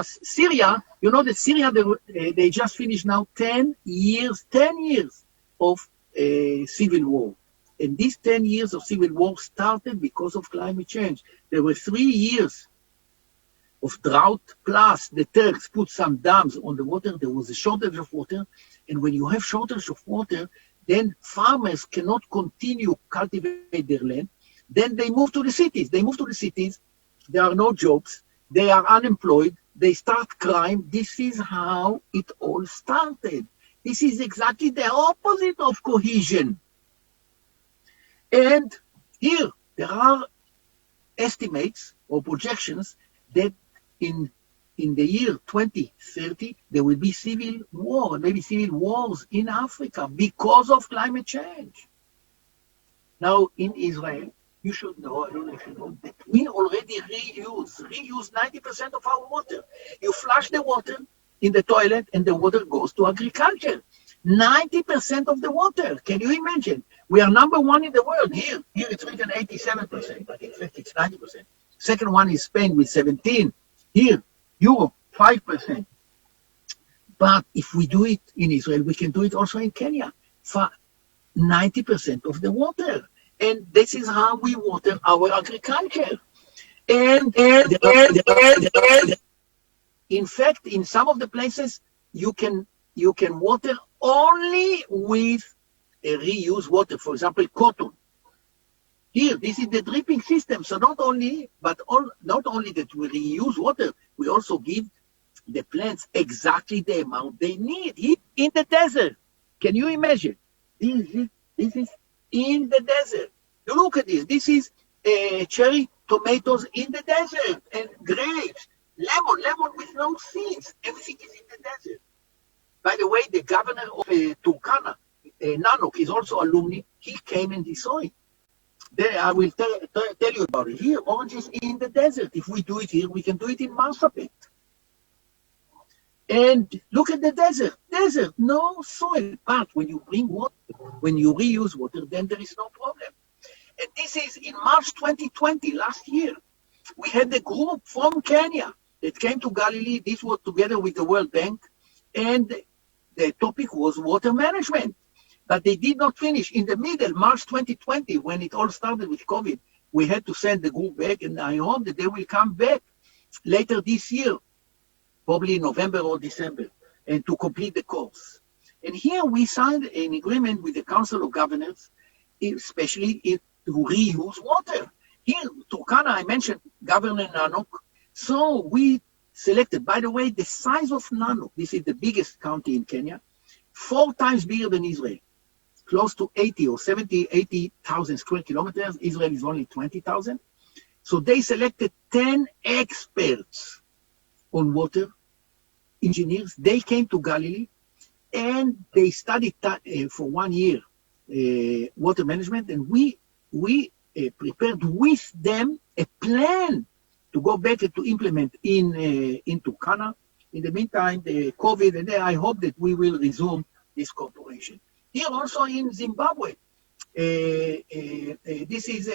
Plus, Syria, you know that Syria, they just finished now 10 years of civil war. And these 10 years of civil war started because of climate change. There were 3 years of drought, plus the Turks put some dams on the water. There was a shortage of water. And when you have shortage of water, then farmers cannot continue cultivate their land. Then they move to the cities. There are no jobs. They are unemployed. They start crime. This is how it all started. This is exactly the opposite of cohesion. And here, there are estimates or projections that in the year 2030, there will be civil war, maybe civil wars in Africa because of climate change. Now, in Israel, you should know, I don't know if you know, that we already reuse 90% of our water. You flush the water in the toilet and the water goes to agriculture. 90% of the water. Can you imagine? We are number one in the world. Here it's written 87%, but in fact it's 90%. Second one is Spain with 17%. Here, Europe, 5%. But if we do it in Israel, we can do it also in Kenya for 90% of the water. And this is how we water our agriculture. And in fact, in some of the places, you can water only with a reused water. For example, cotton. Here, this is the dripping system. So not only that we reuse water, we also give the plants exactly the amount they need. In the desert, can you imagine? This is in the desert. You look at this. This is cherry tomatoes in the desert, and grapes, lemon with no seeds. Everything is in the desert. By the way, the governor of Turkana, Nanok, is also alumni. He came and he saw it. There, I will tell you about it. Here, oranges in the desert. If we do it here, we can do it in Marsabit. And look at the desert. Desert, no soil. But when you bring water, when you reuse water, then there is no problem. And this is in March 2020, last year. We had a group from Kenya that came to Galilee. This was together with the World Bank. And the topic was water management. But they did not finish. In the middle, March 2020, when it all started with COVID, we had to send the group back. And I hope that they will come back later this year, probably in November or December, and to complete the course. And here we signed an agreement with the Council of Governors, especially to reuse water. Here, Turkana, I mentioned Governor Nanok. So we selected, by the way, the size of Nanok. This is the biggest county in Kenya, 4 times bigger than Israel, close to 80,000 square kilometers. Israel is only 20,000. So they selected 10 experts on water, engineers. They came to Galilee and they studied for 1 year water management, and we prepared with them a plan to go back and to implement in Turkana. In the meantime, the COVID, and I hope that we will resume this cooperation. Here also in Zimbabwe, this is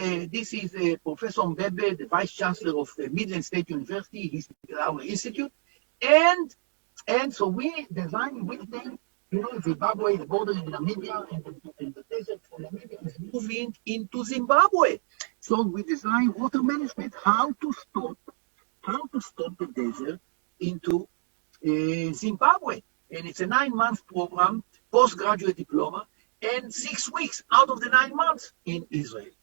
Professor Mbebe, the Vice Chancellor of the Midland State University. He's at our institute, and so we designed with them. You know, Zimbabwe, the border in Namibia, and the desert for Namibia is moving into Zimbabwe. So we designed water management, how to stop the desert into Zimbabwe. And it's a 9-month program, postgraduate diploma, and 6 weeks out of the 9 months in Israel.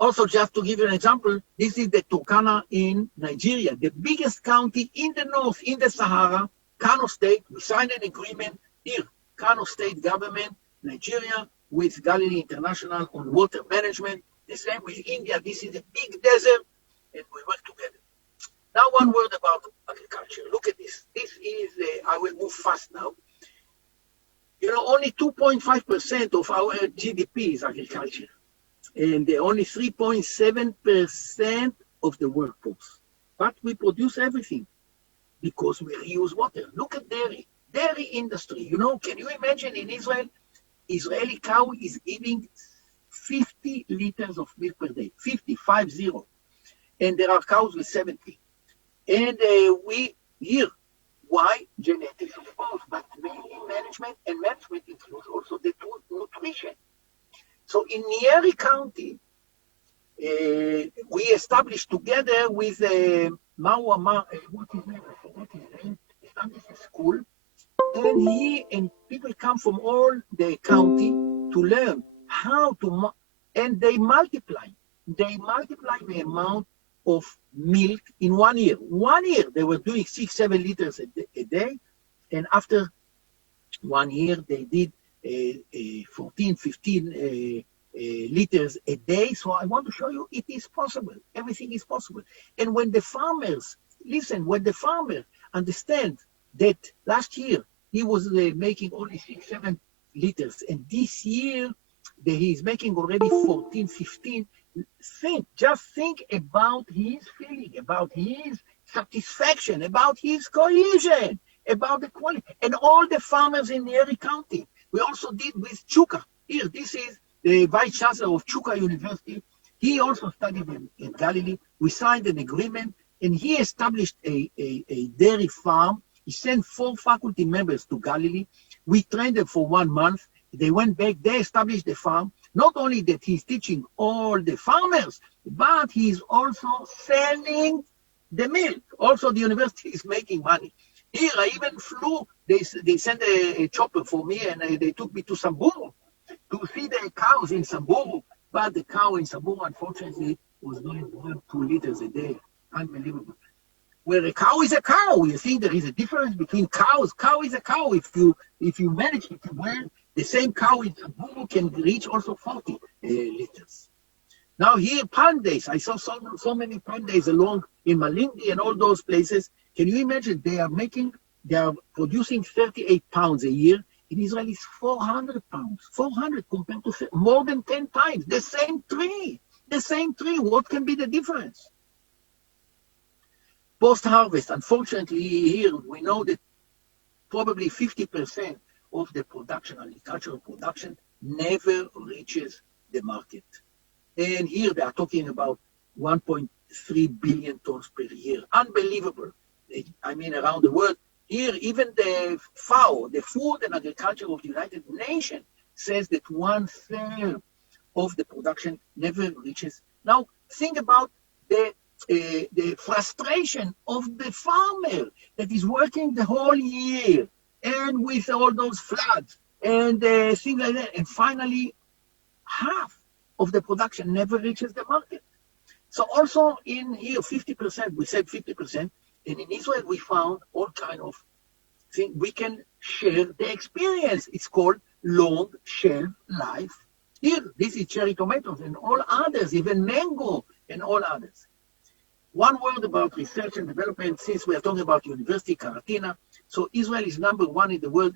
Also, just to give you an example, this is the Turkana in Nigeria, the biggest county in the north, in the Sahara, Kano State. We signed an agreement here, Kano State government, Nigeria, with Galilee International on water management. The same with India. This is a big desert, and we work together. Now, one word about agriculture. Look at this. This is, I will move fast now. You know, only 2.5% of our GDP is agriculture, and only 3.7% of the workforce. But we produce everything because we reuse water. Look at dairy industry. You know, can you imagine in Israel, Israeli cow is giving 50 liters of milk per day, 50. And there are cows with 70. And we here, why genetics, of course, but mainly management, and management includes also the nutrition. So in Nieri County, we established together with what his name? I forgot his name. Established a school, and he and people come from all the county to learn how to, and they multiply. They multiply the amount of milk in 1 year. 1 year they were doing 6-7 liters a day, and after 1 year they did 14, 15 liters a day. So I want to show you it is possible. Everything is possible. And when the farmers, listen, when the farmer understand that last year he was making only 6-7 liters, and this year he is making already 14, 15, just think about his feeling, about his satisfaction, about his cohesion, about the quality, and all the farmers in Erie County. We also did with Chuka. Here, this is the vice chancellor of Chuka University. He also studied in Galilee. We signed an agreement, and he established a dairy farm. He sent 4 faculty members to Galilee. We trained them for 1 month. They went back, they established the farm. Not only that he's teaching all the farmers, but he's also selling the milk. Also, the university is making money. Here, I even flew, they sent a chopper for me, and they took me to Samburu to see the cows in Samburu. But the cow in Samburu, unfortunately, was doing 1-2 liters a day. Unbelievable. Where a cow is a cow. You think there is a difference between cows. Cow is a cow. If you manage it well, the same cow in Samburu can reach also 40 liters. Now here, palm days. I saw so many palm days along in Malindi and all those places. Can you imagine? They are producing 38 pounds a year. In Israel, it's 400 pounds. 400 compared to more than 10 times. The same tree. The same tree. What can be the difference? Post-harvest, unfortunately, here we know that probably 50% of the production, agricultural production, never reaches the market. And here they are talking about 1.3 billion tons per year. Unbelievable. I mean, around the world. Here, even the FAO, the Food and Agriculture of the United Nations, says that 1/3 of the production never reaches. Now, think about the frustration of the farmer that is working the whole year, and with all those floods and things like that, and finally half of the production never reaches the market. So also in here 50%, we said 50%, and in Israel we found all kind of things. We can share the experience. It's called long shelf life. Here, this is cherry tomatoes and all others, even mango and all others. One word about research and development, since we are talking about University Karatina. So Israel is #1 in the world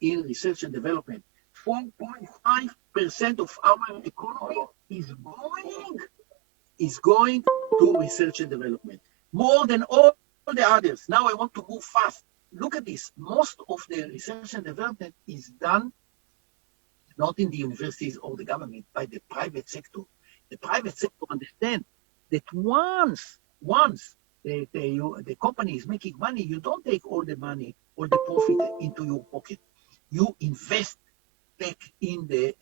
in research and development. 4.5% of our economy is going to research and development, more than all the others. Now I want to move fast. Look at this. Most of the research and development is done not in the universities or the government, by the private sector. The private sector understand that once the company is making money, you don't take all the money or the profit into your pocket. You invest back in the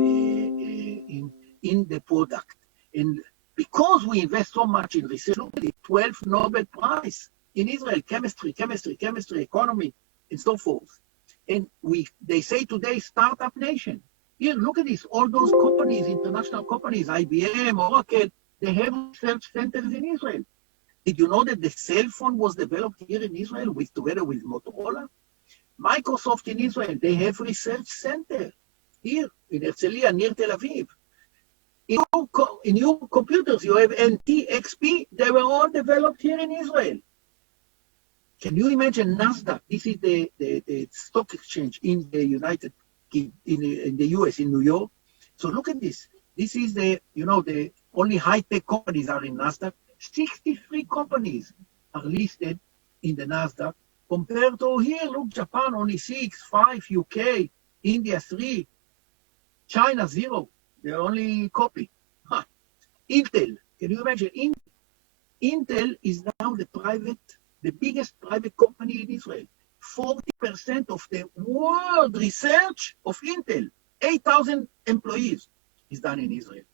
product. And because we invest so much in research, look at it, 12 Nobel Prize in Israel, chemistry, economy, and so forth. And they say today, startup nation. Here, look at this. All those companies, international companies, IBM, Oracle, they have research centers in Israel. Did you know that the cell phone was developed here in Israel together with Motorola? Microsoft in Israel, they have research center here in Herzliya, near Tel Aviv. In your computers, you have NT, XP. They were all developed here in Israel. Can you imagine NASDAQ? This is the stock exchange in the in the US, in New York. So look at this. This is the only high-tech companies are in NASDAQ. 63 companies are listed in the NASDAQ. Compared to here, look, Japan only 6, 5, UK, India 3, China 0. The only copy. Intel, can you imagine? Intel is now the private the biggest private company in Israel. 40% of the world research of Intel, 8,000 employees, is done in Israel.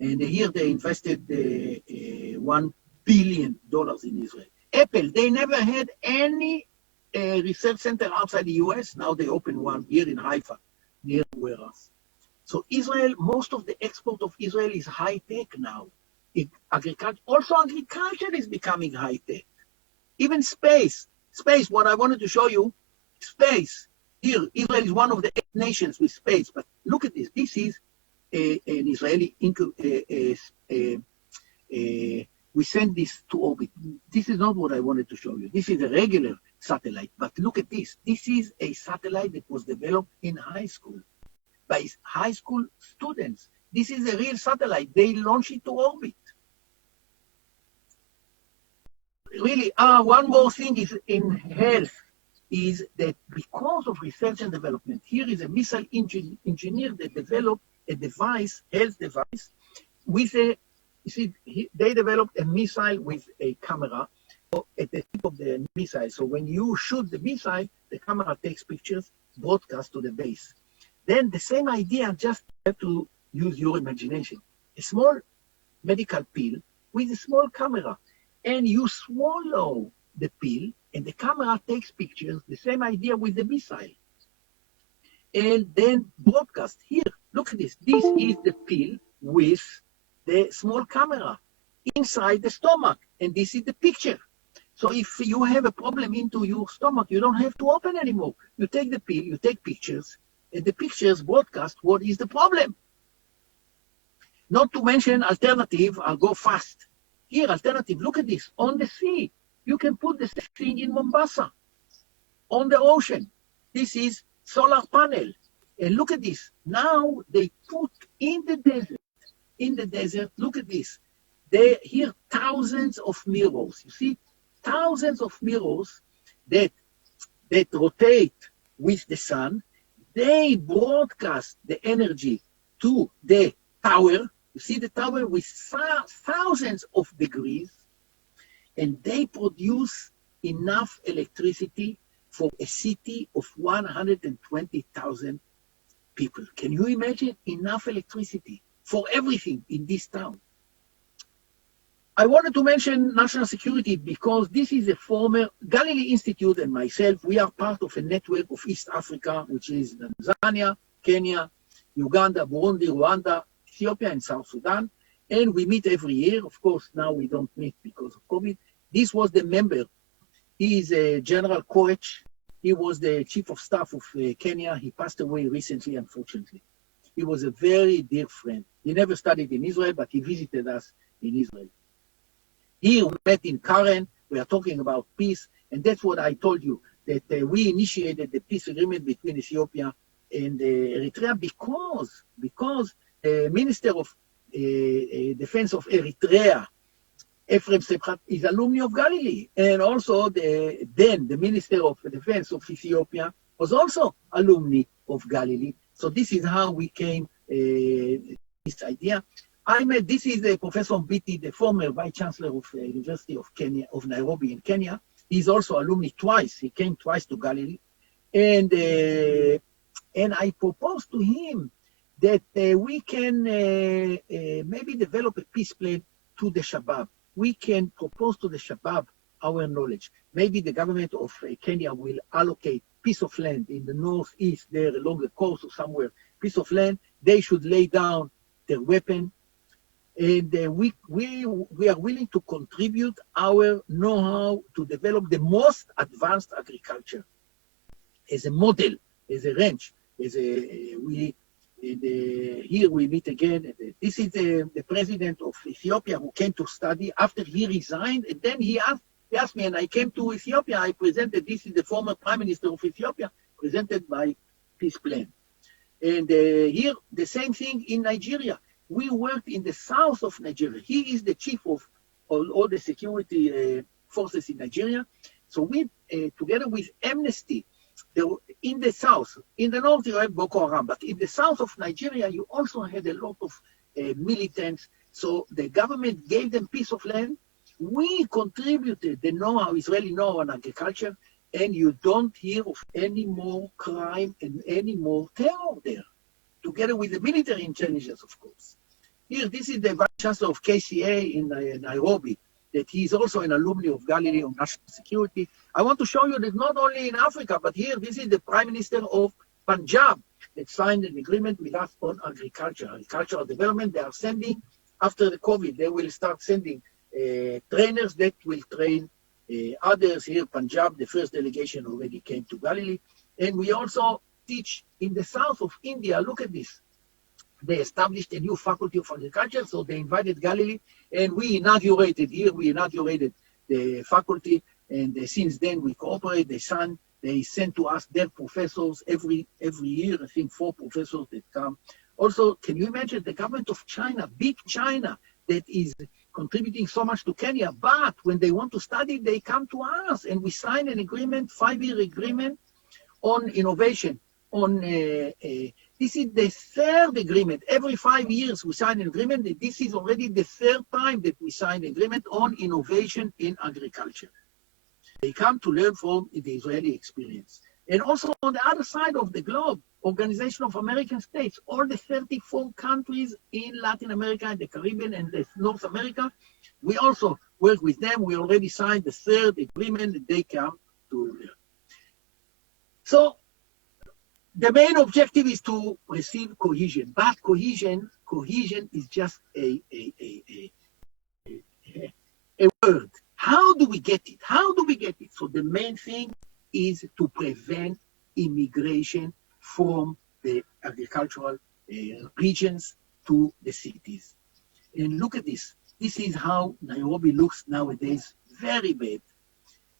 And here they invested $1 billion in Israel. Apple, they never had any research center outside the US. Now they open one here in Haifa, near warehouse. So Israel, most of the export of Israel is high-tech now. Also agriculture is becoming high-tech. Even space, what I wanted to show you, space. Here, Israel is one of the 8 nations with space, but look at this. This is an Israeli, we send this to orbit. This is not what I wanted to show you. This is a regular satellite, but look at this. This is a satellite that was developed in high school by high school students. This is a real satellite. They launch it to orbit. Really, one more thing is in health, is that because of research and development, here is a missile engineer that developed a device, health device, with a, you see, they developed a missile with a camera at the tip of the missile. So when you shoot the missile, the camera takes pictures, broadcast to the base. Then the same idea, just have to use your imagination. A small medical pill with a small camera, and you swallow the pill, and the camera takes pictures, the same idea with the missile. And then broadcast. Here, look at this. This is the pill with the small camera inside the stomach, and this is the picture. So if you have a problem into your stomach, you don't have to open anymore. You take the pill, you take pictures, and the pictures broadcast what is the problem. Not to mention alternative, I'll go fast. Here, alternative, look at this, on the sea. You can put the thing in Mombasa, on the ocean. This is solar panel. And look at this. Now they put in the desert, look at this. Here, thousands of mirrors. You see, thousands of mirrors that rotate with the sun. They broadcast the energy to the tower. You see the tower with thousands of degrees, and they produce enough electricity for a city of 120,000 people. Can you imagine enough electricity for everything in this town? I wanted to mention national security because this is a former Galilee Institute and myself. We are part of a network of East Africa, which is Tanzania, Kenya, Uganda, Burundi, Rwanda, Ethiopia, and South Sudan. And we meet every year. Of course, now we don't meet because of COVID. This was the member. He is a General Koech. He was the chief of staff of Kenya. He passed away recently, unfortunately. He was a very dear friend. He never studied in Israel, but he visited us in Israel. Here we met in Karen. We are talking about peace. And that's what I told you, that we initiated the peace agreement between Ethiopia and Eritrea because the Minister of Defense of Eritrea, Ephraim Sephat, is alumni of Galilee. And also the Minister of Defense of Ethiopia was also alumni of Galilee. So this is how we came this idea. This is Professor Mbiti, the former Vice Chancellor of the University of Kenya, of Nairobi in Kenya. He's also alumni twice. He came twice to Galilee. And I proposed to him that we can maybe develop a peace plan to the Shabab. We can propose to the Shabab our knowledge. Maybe the government of Kenya will allocate piece of land in the northeast there along the coast or somewhere, piece of land. They should lay down their weapon. And we are willing to contribute our know-how to develop the most advanced agriculture as a model, as a range, here we meet again. This is the president of Ethiopia who came to study after he resigned, and then he asked me, and I came to Ethiopia. I presented. This is the former prime minister of Ethiopia, presented my peace plan. And here the same thing in Nigeria. We worked in the south of Nigeria. He is the chief of all the security forces in Nigeria. So we, together with Amnesty, in the south, in the north you have Boko Haram, but in the south of Nigeria you also had a lot of militants. So the government gave them piece of land, We contributed the know-how, Israeli know-how on agriculture, and you don't hear of any more crime and any more terror there, together with the military intelligence, of course. Here, this is the Vice Chancellor of KCA in Nairobi, that he is also an alumni of Galilee on national security. I want to show you that not only in Africa, but here, this is the Prime Minister of Punjab that signed an agreement with us on agricultural development. They are sending, after the COVID, they will start sending trainers that will train others here. Punjab, the first delegation already came to Galilee. And we also teach in the south of India. Look at this. They established a new faculty of agriculture, so they invited Galilee, and we inaugurated the faculty, and since then we cooperate. They send to us their professors every year, I think 4 professors that come. Also, can you imagine the government of China, big China, that is contributing so much to Kenya, but when they want to study, they come to us, and we sign an agreement, 5-year agreement on innovation. This is the 3rd agreement. Every 5 years we sign an agreement. This is already the 3rd time that we sign an agreement on innovation in agriculture. They come to learn from the Israeli experience. And also on the other side of the globe, Organization of American States, all the 34 countries in Latin America and the Caribbean and North America, we also work with them. We already signed the 3rd agreement that they come to learn. So the main objective is to receive cohesion, but cohesion is just a word. How do we get it? So the main thing is to prevent immigration from the agricultural regions to the cities. And look at this. This is how Nairobi looks nowadays, very bad.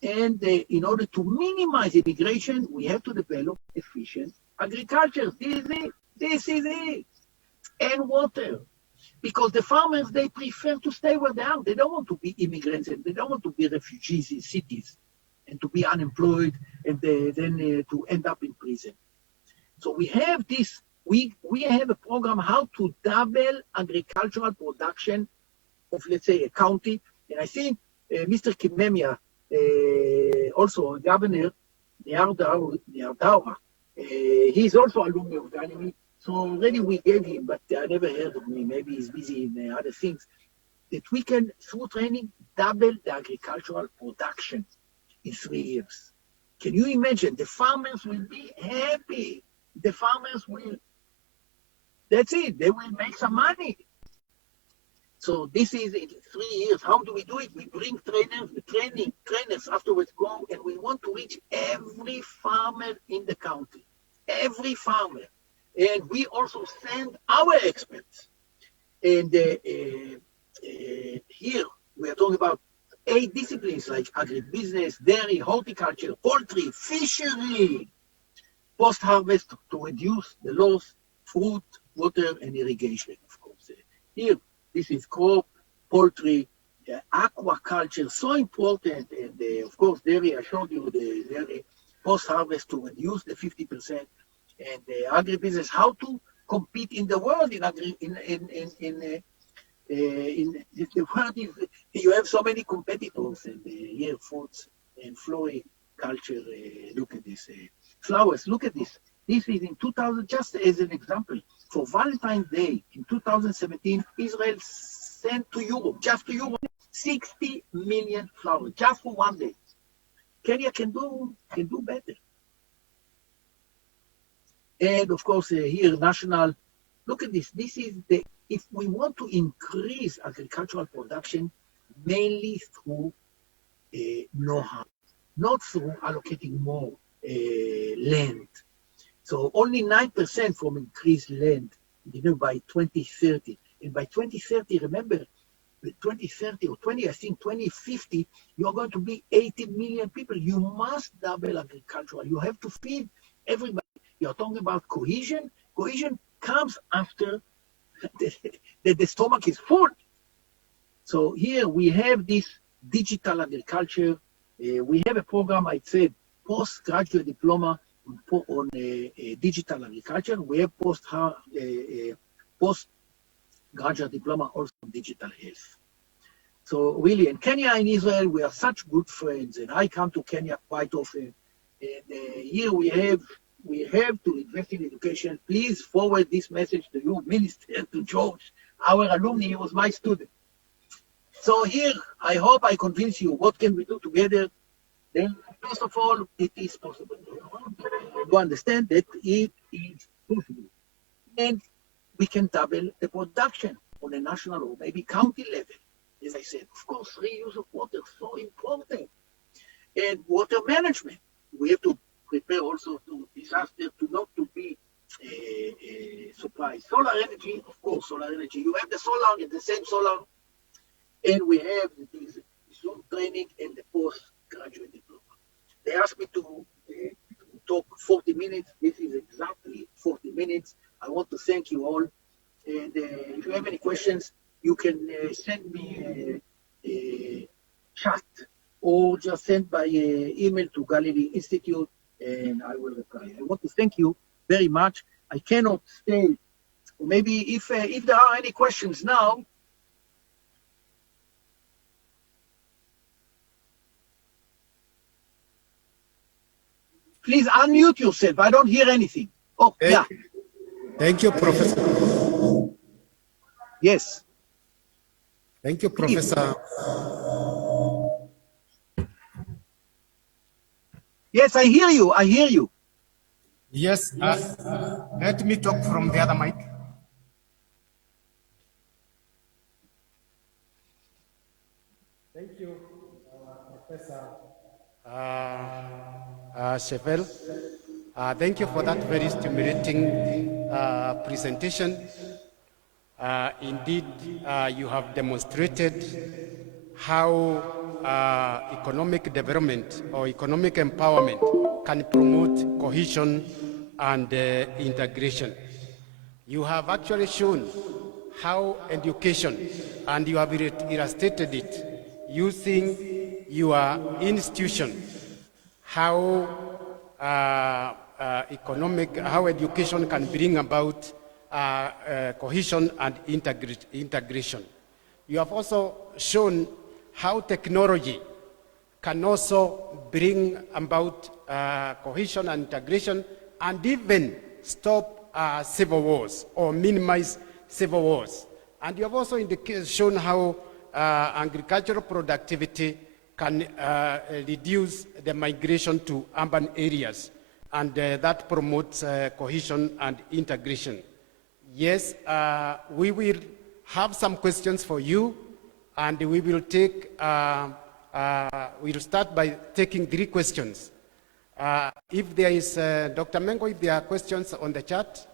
And in order to minimize immigration, we have to develop efficient agriculture. This is it. And water. Because the farmers, they prefer to stay where they are. They don't want to be immigrants and they don't want to be refugees in cities and to be unemployed and then to end up in prison. So we have this, we have a program how to double agricultural production of, let's say, a county. And I think Mr. Kimemia, also a governor, Niardawa, he's also alumni of Galilee. So already we gave him, but I never heard of him. Maybe he's busy in other things. That we can, through training, double the agricultural production in 3 years. Can you imagine? The farmers will be happy. The farmers will, that's it. They will make some money. So this is in 3 years. How do we do it? We bring trainers afterwards go, and we want to reach every farmer in the county. Every farmer. And we also send our experts. And here we are talking about 8 disciplines like agribusiness, dairy, horticulture, poultry, fishery, post-harvest to reduce the loss, fruit, water, and irrigation, of course. Here, this is crop, poultry, aquaculture, so important. And of course, dairy, I showed you the dairy post-harvest to reduce the 50%. And agribusiness, how to compete in the world in the world is, you have so many competitors, and here foods and floriculture. Look at this, flowers. Look at this. This is in 2000. Just as an example, for Valentine's Day in 2017, Israel sent to Europe, just to Europe, 60 million flowers just for one day. Kenya can do better. And of course, here, national, look at this. This is if we want to increase agricultural production, mainly through know-how, not through allocating more land. So only 9% from increased land, by 2030. And by 2030, remember, 2030 or 2050, you're going to be 80 million people. You must double agricultural. You have to feed everybody. You're talking about cohesion. Cohesion comes after the stomach is full. So here we have this digital agriculture. We have a program, I said, postgraduate diploma on digital agriculture. We have postgraduate diploma also on digital health. So really, in Kenya and Israel, we are such good friends, and I come to Kenya quite often. And here we have to invest in education. Please forward this message to you, Minister, to George, our alumni. He was my student. So here, I hope I convince you. What can we do together? Then, first of all, it is possible. You understand that it is possible, and we can double the production on a national or maybe county level. As I said, of course, reuse of water is so important. And water management. We have to prepare also to disaster to not to be surprised. Solar energy, of course, solar energy. You have the solar and the same solar, and we have this Zoom training and the postgraduate diploma. They asked me to talk 40 minutes. This is exactly 40 minutes. I want to thank you all. And if you have any questions, you can send me a chat or just send by email to Galilee Institute and I will reply. I want to thank you very much. I cannot stay. Maybe if there are any questions now, please unmute yourself. I don't hear anything. Oh, yeah. Thank you, Professor. Yes. Thank you, Professor. Yes, I hear you. I hear you. Yes, let me talk from the other mic. Thank you, Professor Chevel. Thank you for that very stimulating presentation. Indeed, you have demonstrated how economic development or economic empowerment can promote cohesion and integration. You have actually shown how education, and you have illustrated it using your institution, how how education can bring about cohesion and integration. You have also shown how technology can also bring about cohesion and integration and even stop civil wars or minimize civil wars. And you have also shown how agricultural productivity can reduce the migration to urban areas, and that promotes cohesion and integration. Yes, we will have some questions for you, and we will take, we'll start by taking 3 questions. If there is, Dr. Mengo, if there are questions on the chat.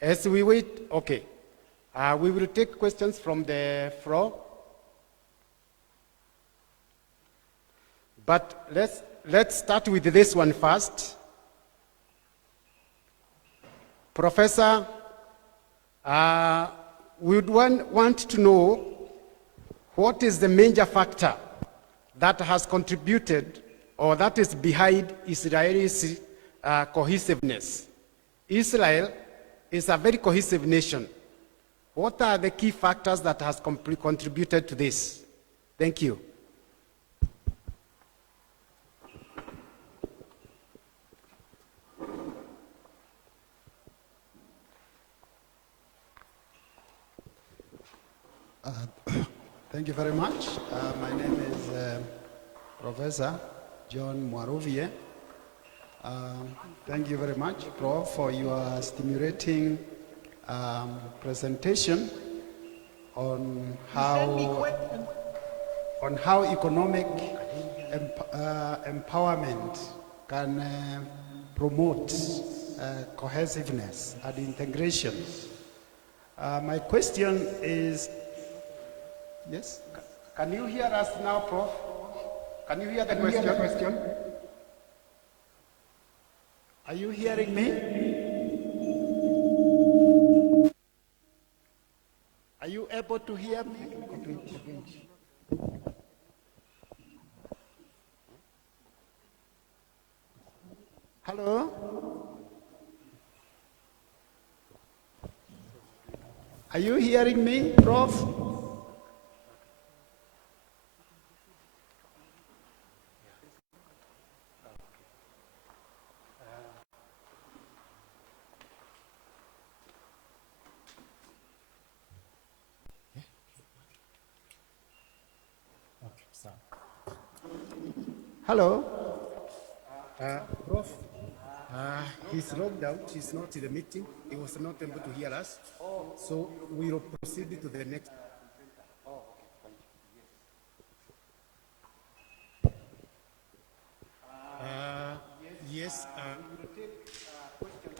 As we wait, okay. We will take questions from the floor. But let's start with this one first. Professor, we would want to know what is the major factor that has contributed or that is behind Israel's cohesiveness. Israel is a very cohesive nation. What are the key factors that has contributed to this? Thank you. Thank you very much. My name is Professor John Mwarovie. Thank you very much, Prof, for your stimulating presentation on how economic empowerment can promote cohesiveness and integration. My question is, yes? Can you hear us now, Prof? Can you hear the question? Are you hearing me? Are you able to hear me? Hello? Are you hearing me, Prof? Hello? Prof, he's logged out. He's not in the meeting. He was not able to hear us. So we will proceed to the next. Yes. We will take questions.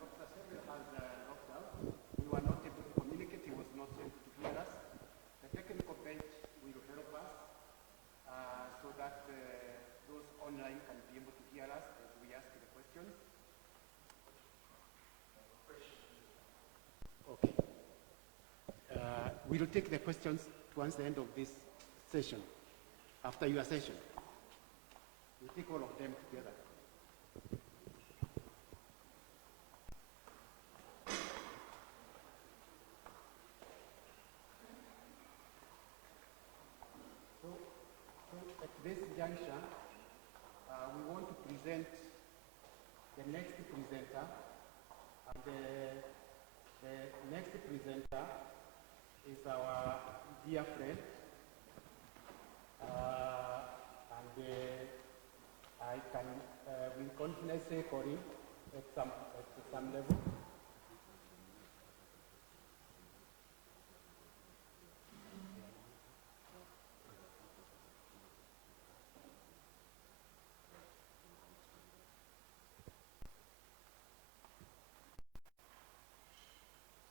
Professor Samuel has logged out. We were not able to communicate. He was not able to hear us. The technical bench will help us so that those online can be able to hear us as we ask the questions. Okay. We will take the questions towards the end of this session, after your session. We'll take all of them together. So at this juncture, we want to present the next presenter, and the next presenter is our dear friend, and I can with confidence say Cory at some level.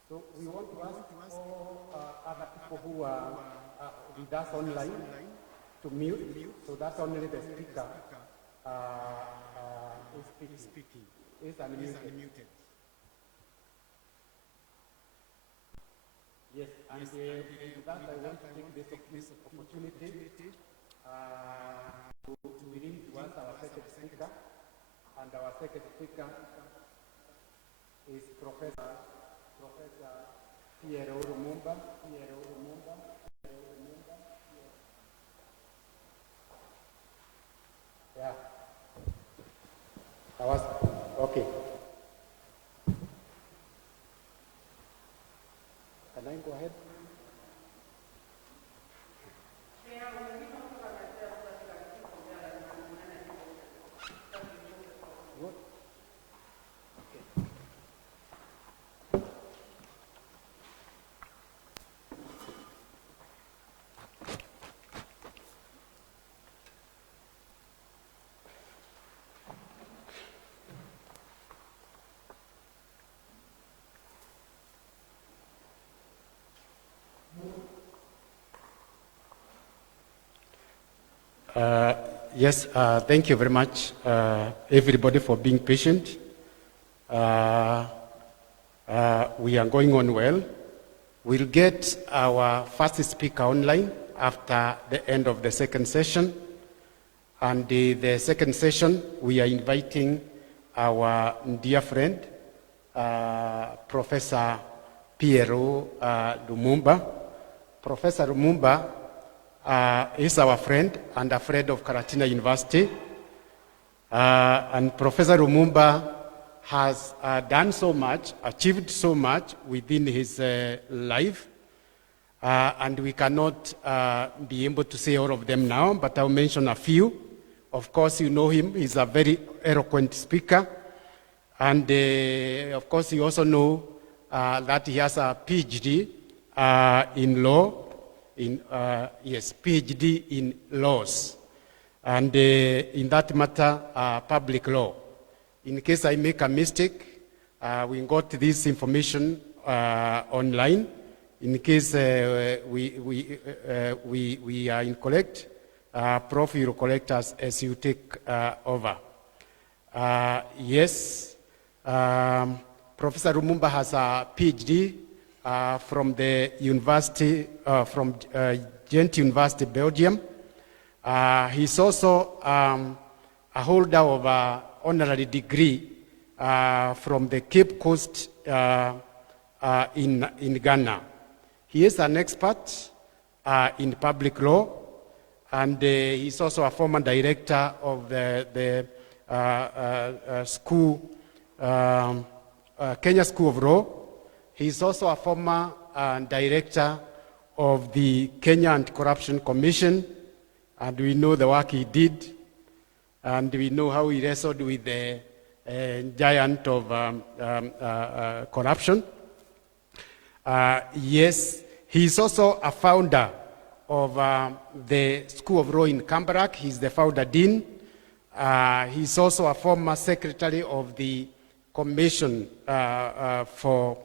So we want to ask all other people who are with us online to mute, so that only the speaker is speaking. Is unmuted. Yes, and with that I want to take this opportunity to bring to us our second speaker, and our second speaker is Professor Piero Lumumba. Yeah. Okay. Can I go ahead? What? Yes, thank you very much, everybody, for being patient. We are going on well. We'll get our first speaker online after the end of the second session. And the second session, we are inviting our dear friend, Professor Piero Lumumba. Professor Lumumba is our friend and a friend of Karatina University. And Professor Lumumba has done so much, achieved so much within his life. And we cannot be able to say all of them now, but I'll mention a few. Of course, you know him. He's a very eloquent speaker. And of course, you also know that he has a PhD in law. PhD in laws. And in that matter, public law. In case I make a mistake, we got this information online. In case we are incorrect, Prof, you will correct us as you take over. Yes, Professor Lumumba has a PhD from the university, from Ghent University, Belgium. He's also a holder of a honorary degree from the Cape Coast in Ghana. He is an expert in public law, and he's also a former director of the Kenya School of Law. He's also a former director of the Kenya Anti-Corruption Commission, and we know the work he did, and we know how he wrestled with the giant of corruption. Yes, he's also a founder of the School of Law in Canberra. He's the founder dean. He's also a former secretary of the Commission for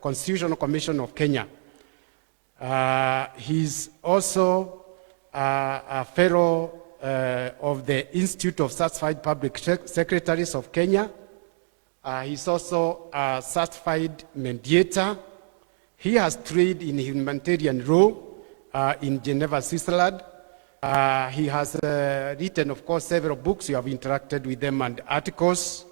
Constitutional Commission of Kenya. He's also a fellow of the Institute of Certified Public Secretaries of Kenya. He's also a certified mediator. He has trained in humanitarian law in Geneva, Switzerland. He has written, of course, several books. You have interacted with them and articles.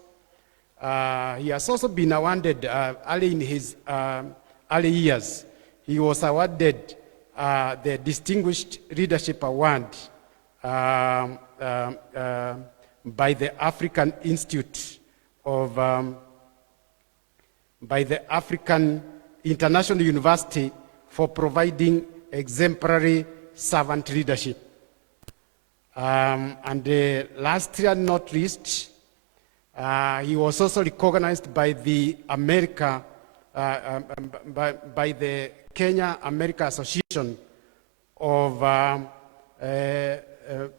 He has also been awarded early in his early years. He was awarded the Distinguished Leadership Award by the African Institute of, by the African International University for providing exemplary servant leadership. And last year, not least, he was also recognized by the by the Kenya America Association of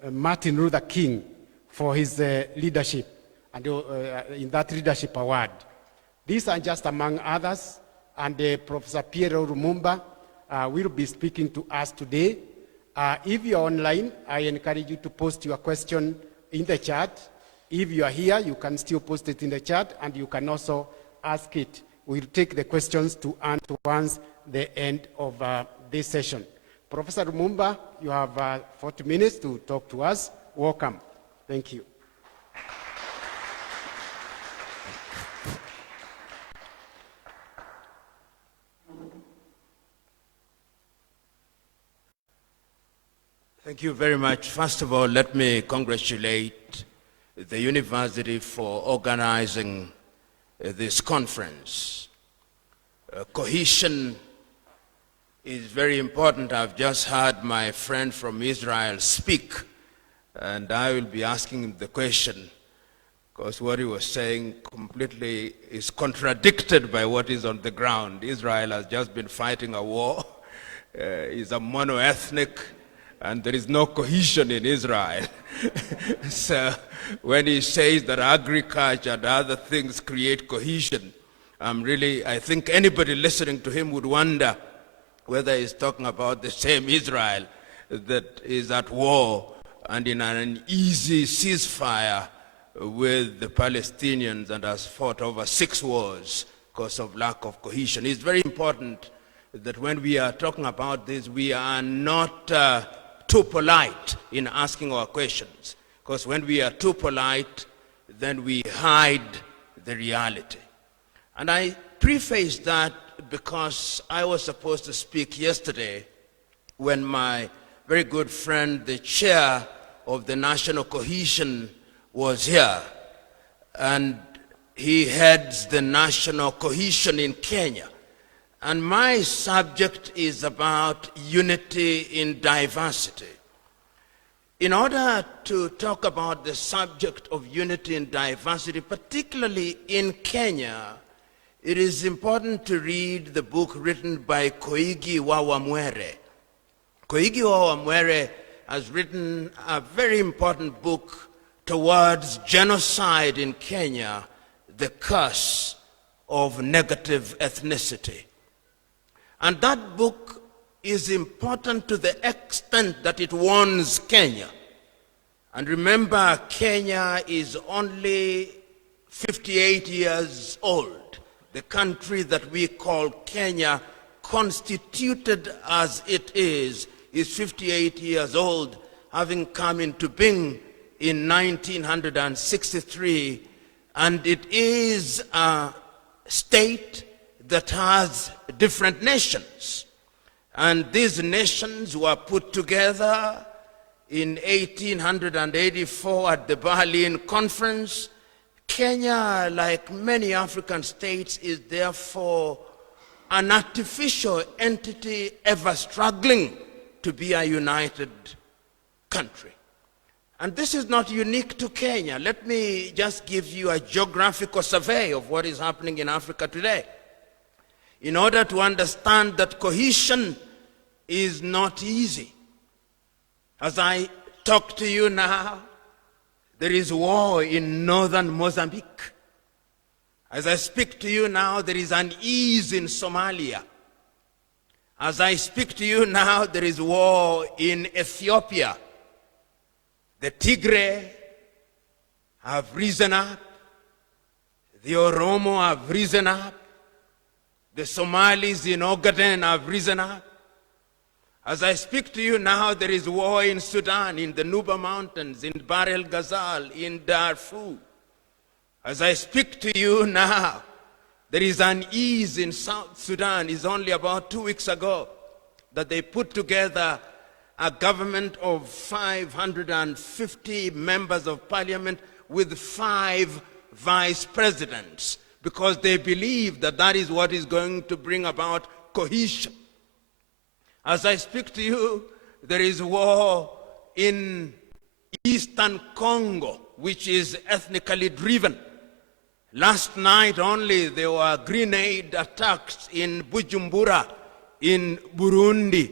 Martin Luther King for his leadership, and in that leadership award. These are just among others, and Professor Piero Lumumba will be speaking to us today. If you are online, I encourage you to post your question in the chat. If you are here, you can still post it in the chat, and you can also ask it. We'll take the questions to answer once the end of this session. Professor Lumumba, you have 40 minutes to talk to us. Welcome. Thank you. Thank you very much. First of all, let me congratulate the university for organizing this conference. Cohesion is very important. I've just heard my friend from Israel speak, and I will be asking him the question, because what he was saying completely is contradicted by what is on the ground. Israel has just been fighting a war. It's a mono-ethnic, and there is no cohesion in Israel. So when he says that agriculture and other things create cohesion, I think anybody listening to him would wonder whether he's talking about the same Israel that is at war and in an easy ceasefire with the Palestinians and has fought over 6 wars because of lack of cohesion. It's very important that when we are talking about this, we are not too polite in asking our questions, because when we are too polite, then we hide the reality. And I preface that because I was supposed to speak yesterday when my very good friend, the chair of the National Cohesion, was here, and he heads the National Cohesion in Kenya. And my subject is about unity in diversity. In order to talk about the subject of unity and diversity, particularly in Kenya, it is important to read the book written by Koigi Wawamwere. Koigi Wawamwere has written a very important book towards genocide in Kenya, The Curse of Negative Ethnicity. And that book is important to the extent that it warns Kenya. And remember, Kenya is only 58 years old. The country that we call Kenya, constituted as it is 58 years old, having come into being in 1963, and it is a state that has different nations. And these nations were put together in 1884 at the Berlin Conference. Kenya, like many African states, is therefore an artificial entity ever struggling to be a united country. And this is not unique to Kenya. Let me just give you a geographical survey of what is happening in Africa today, in order to understand that cohesion is not easy. As I talk to you now, there is war in northern Mozambique. As I speak to you now, there is unease in Somalia. As I speak to you now, there is war in Ethiopia. The Tigray have risen up. The Oromo have risen up. The Somalis in Ogaden have risen up. As I speak to you now, there is war in Sudan, in the Nuba Mountains, in Bahr el Ghazal, in Darfur. As I speak to you now, there is unease in South Sudan. It's only about 2 weeks ago that they put together a government of 550 members of parliament with 5 vice presidents, because they believe that that is what is going to bring about cohesion. As I speak to you, there is war in eastern Congo, which is ethnically driven. Last night only, there were grenade attacks in Bujumbura, in Burundi,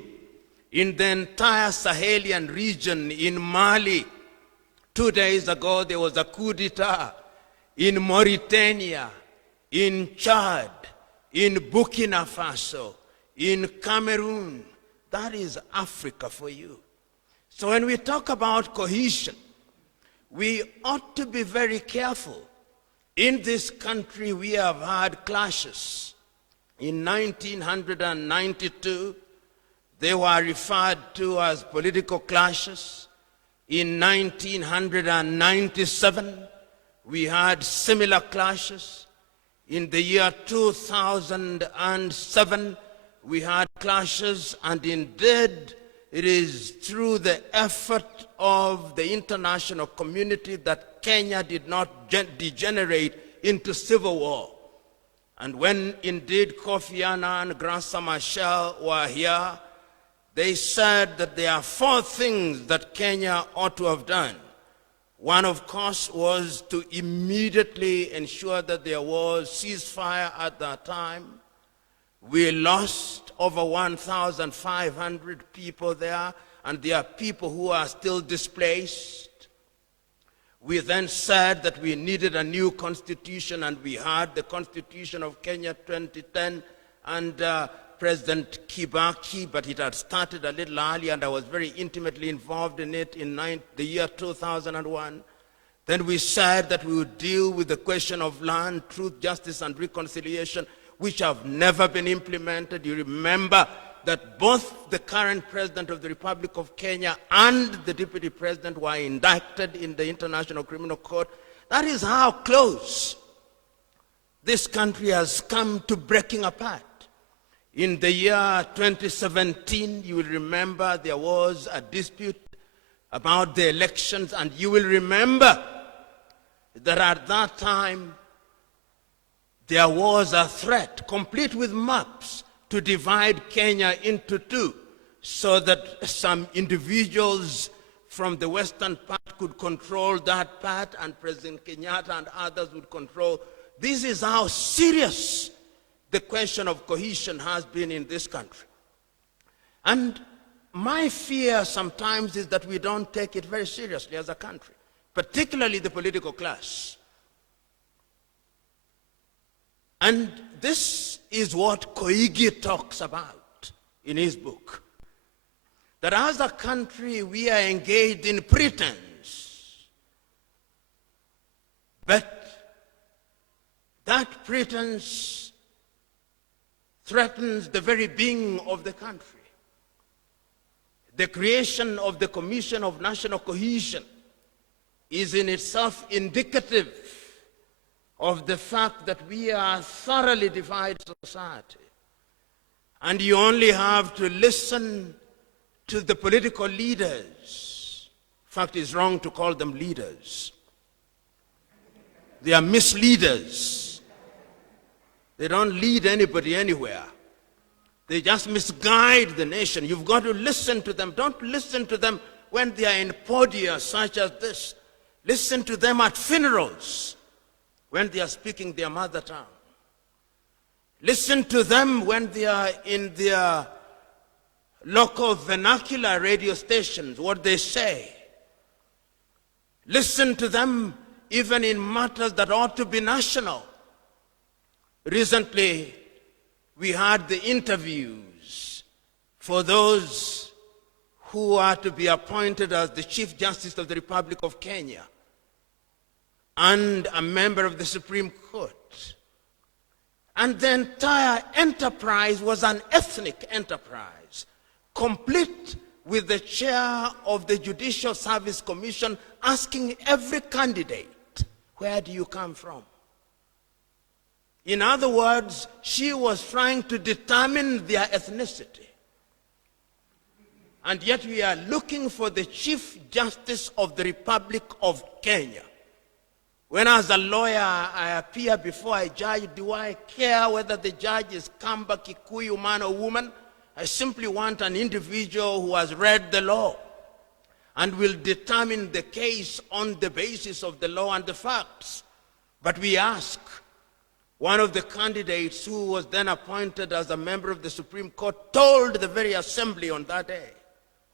in the entire Sahelian region, in Mali. 2 days ago, there was a coup d'etat in Mauritania, in Chad, in Burkina Faso, in Cameroon. That is Africa for you. So when we talk about cohesion, we ought to be very careful. In this country, we have had clashes. In 1992, they were referred to as political clashes. In 1997, we had similar clashes. In the year 2007, we had clashes, and indeed, it is through the effort of the international community that Kenya did not degenerate into civil war. And when indeed Kofi Annan and Grandsa Machel were here, they said that there are 4 things that Kenya ought to have done. One, of course, was to immediately ensure that there was ceasefire at that time. We lost over 1,500 people there, and there are people who are still displaced. We then said that we needed a new constitution, and we had the Constitution of Kenya 2010 under President Kibaki, but it had started a little earlier, and I was very intimately involved in it in the year 2001. Then we said that we would deal with the question of land, truth, justice, and reconciliation, which have never been implemented. You remember that both the current president of the Republic of Kenya and the deputy president were indicted in the International Criminal Court. That is how close this country has come to breaking apart. In the year 2017, you will remember there was a dispute about the elections, and you will remember that at that time, there was a threat, complete with maps, to divide Kenya into 2, so that some individuals from the western part could control that part, and President Kenyatta and others would control. This is how serious the question of cohesion has been in this country. And my fear sometimes is that we don't take it very seriously as a country, particularly the political class. And this is what Koigi talks about in his book. That as a country, we are engaged in pretense. But that pretense threatens the very being of the country. The creation of the Commission of National Cohesion is in itself indicative of the fact that we are a thoroughly divided society. And you only have to listen to the political leaders. In fact, it's wrong to call them leaders. They are misleaders. They don't lead anybody anywhere. They just misguide the nation. You've got to listen to them. Don't listen to them when they are in podia such as this. Listen to them at funerals when they are speaking their mother tongue. Listen to them when they are in their local vernacular radio stations, what they say. Listen to them even in matters that ought to be national. Recently, we had the interviews for those who are to be appointed as the Chief Justice of the Republic of Kenya and a member of the Supreme Court. And the entire enterprise was an ethnic enterprise, complete with the chair of the Judicial Service Commission asking every candidate, where do you come from? In other words, she was trying to determine their ethnicity. And yet we are looking for the Chief Justice of the Republic of Kenya. When as a lawyer I appear before a judge, do I care whether the judge is Kamba, Kikuyu, man or woman? I simply want an individual who has read the law and will determine the case on the basis of the law and the facts. But we ask, one of the candidates who was then appointed as a member of the Supreme Court told the very assembly on that day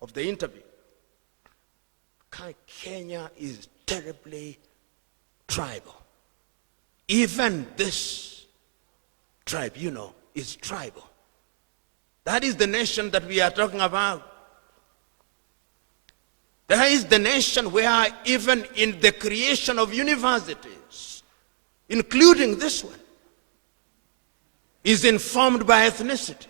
of the interview, Kenya is terribly tribal. Even this tribe, you know, is tribal. That is the nation that we are talking about. That is the nation where even in the creation of universities, including this one, is informed by ethnicity.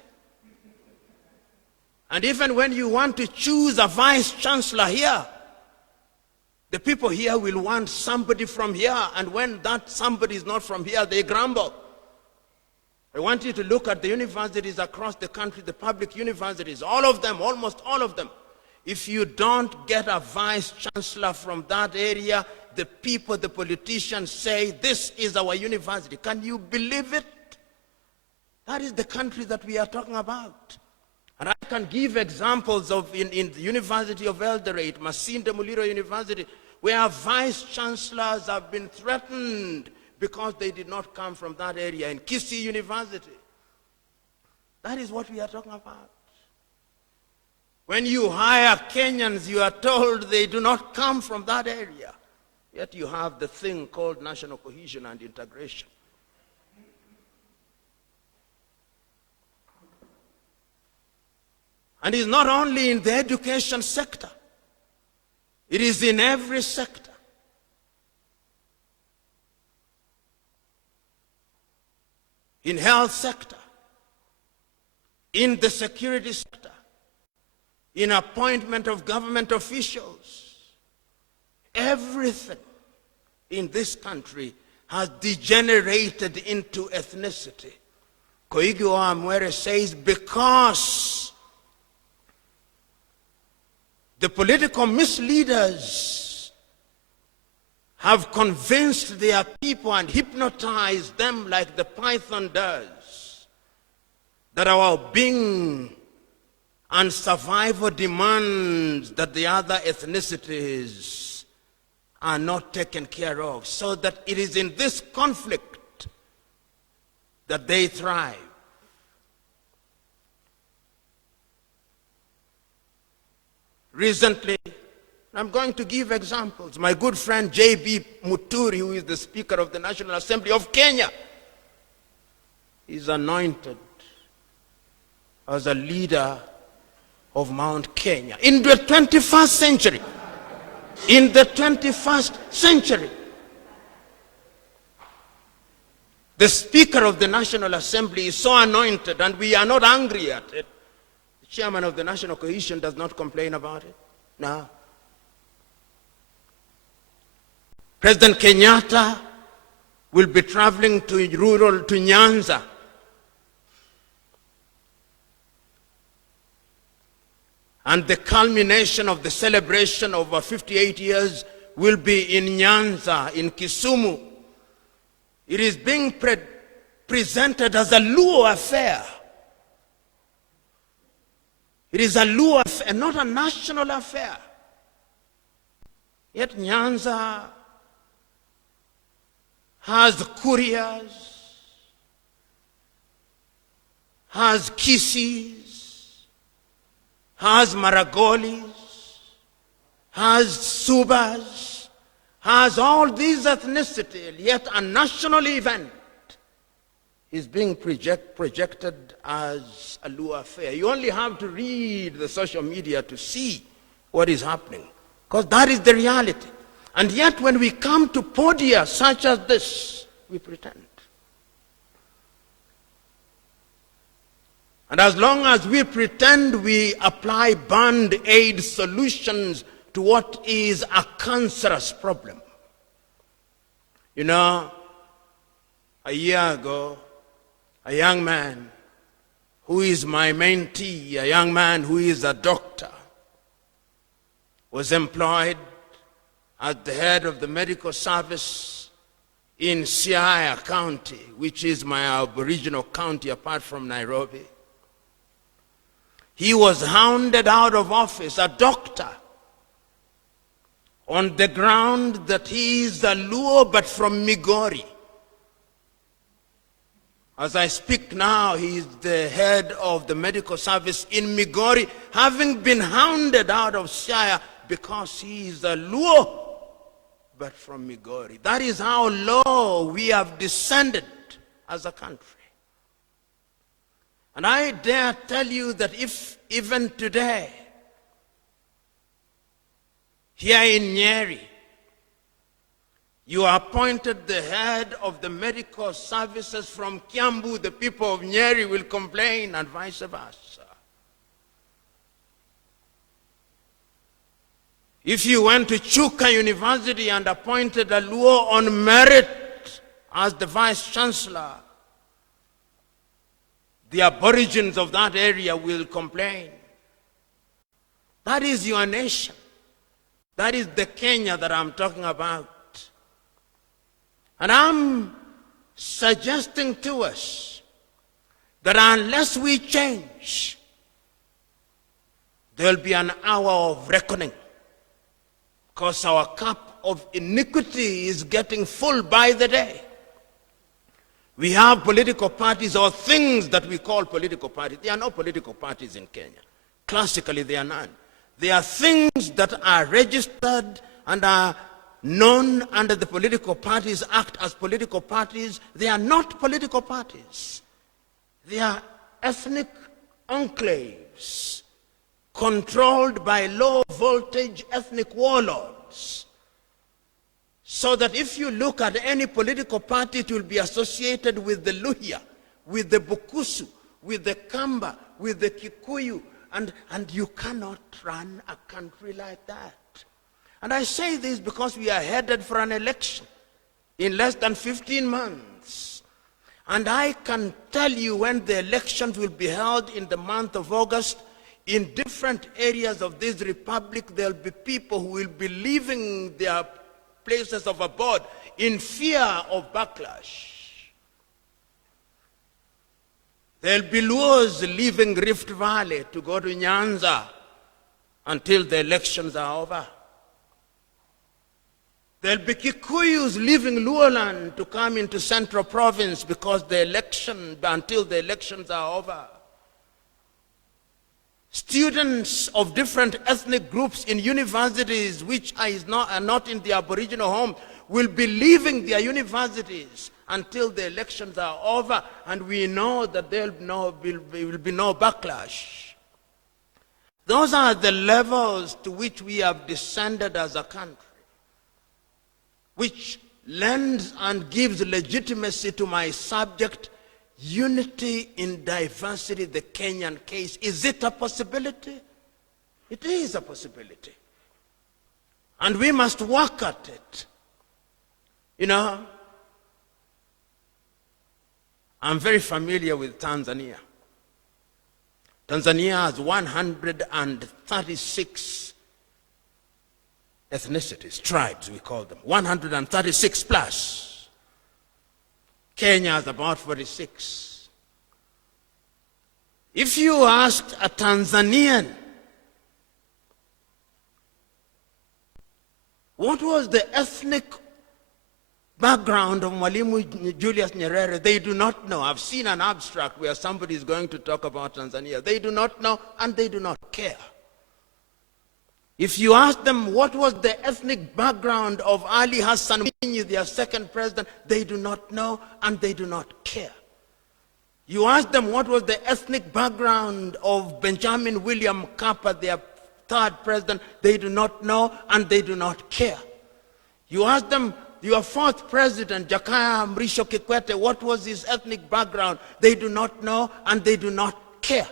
And even when you want to choose a vice chancellor here, the people here will want somebody from here, and when that somebody is not from here, they grumble. I want you to look at the universities across the country, the public universities, all of them, almost all of them. If you don't get a vice chancellor from that area, the people, the politicians say, this is our university. Can you believe it? That is the country that we are talking about. And I can give examples of in the University of Eldoret, Masinde Muliro University, where vice chancellors have been threatened because they did not come from that area. In Kisii University, that is what we are talking about. When you hire Kenyans, you are told they do not come from that area. Yet you have the thing called national cohesion and integration. And it's not only in the education sector. It is in every sector. In health sector, in the security sector, in appointment of government officials. Everything in this country has degenerated into ethnicity. Koigi wa Amwere says, because the political misleaders have convinced their people and hypnotized them like the python does, that our being and survival demands that the other ethnicities are not taken care of, so that it is in this conflict that they thrive. Recently, I'm going to give examples. My good friend J.B. Muturi, who is the Speaker of the National Assembly of Kenya, is anointed as a leader of Mount Kenya in the 21st century. In the 21st century. The Speaker of the National Assembly is so anointed, and we are not angry at it. The Chairman of the National Cohesion does not complain about it. No. President Kenyatta will be traveling to Nyanza. And the culmination of the celebration of 58 years will be in Nyanza, in Kisumu. It is being presented as a Luo affair. It is a Luo affair, not a national affair. Yet Nyanza has couriers, has Kisis, has Maragolis, has Subas, has all these ethnicities, yet a national event is being projected as a Luo affair. You only have to read the social media to see what is happening, because that is the reality. And yet when we come to podia such as this, we pretend. And as long as we pretend, we apply band-aid solutions to what is a cancerous problem. You know, a year ago, a young man who is my mentee, a young man who is a doctor, was employed as the head of the medical service in Siaya County, which is my aboriginal county apart from Nairobi. He was hounded out of office, a doctor, on the ground that he is a Luo but from Migori. As I speak now, he is the head of the medical service in Migori, having been hounded out of Siaya because he is a Luo but from Migori. That is how low we have descended as a country. And I dare tell you that if even today, here in Nyeri, you appointed the head of the medical services from Kiambu, the people of Nyeri will complain, and vice versa. If you went to Chuka University and appointed a Luo on merit as the vice chancellor, the aborigines of that area will complain. That is your nation. That is the Kenya that I'm talking about. And I'm suggesting to us that unless we change, there will be an hour of reckoning, because our cup of iniquity is getting full by the day. We have political parties, or things that we call political parties. There are no political parties in Kenya. Classically, there are none. They are things that are registered and are known under the Political Parties Act as political parties. They are not political parties. They are ethnic enclaves controlled by low-voltage ethnic warlords. So that if you look at any political party, it will be associated with the Luhya, with the Bukusu, with the Kamba, with the Kikuyu, and you cannot run a country like that. And I say this because we are headed for an election in less than 15 months. And I can tell you when the elections will be held in the month of August, in different areas of this republic, there will be people who will be leaving their places of abode in fear of backlash. There will be Luos leaving Rift Valley to go to Nyanza until the elections are over. There will be Kikuyus leaving Luoland to come into Central Province because until the elections are over. Students of different ethnic groups in universities which are not in the Aboriginal home will be leaving their universities until the elections are over, and we know that there will be no backlash. Those are the levels to which we have descended as a country, which lends and gives legitimacy to my subject, unity in diversity, the Kenyan case. Is it a possibility? It is a possibility. And we must work at it. You know, I'm very familiar with Tanzania. Tanzania has 136 ethnicities, tribes we call them, 136 plus. Kenya has about 46. If you asked a Tanzanian, what was the ethnic background of Mwalimu Julius Nyerere, they do not know. I've seen an abstract where somebody is going to talk about Tanzania. They do not know and they do not care. If you ask them what was the ethnic background of Ali Hassan Mwinyi, their second president, they do not know and they do not care. You ask them what was the ethnic background of Benjamin William Mkapa, their third president, they do not know and they do not care. You ask them your fourth president, Jakaya Mrisho Kikwete, what was his ethnic background? They do not know and they do not care.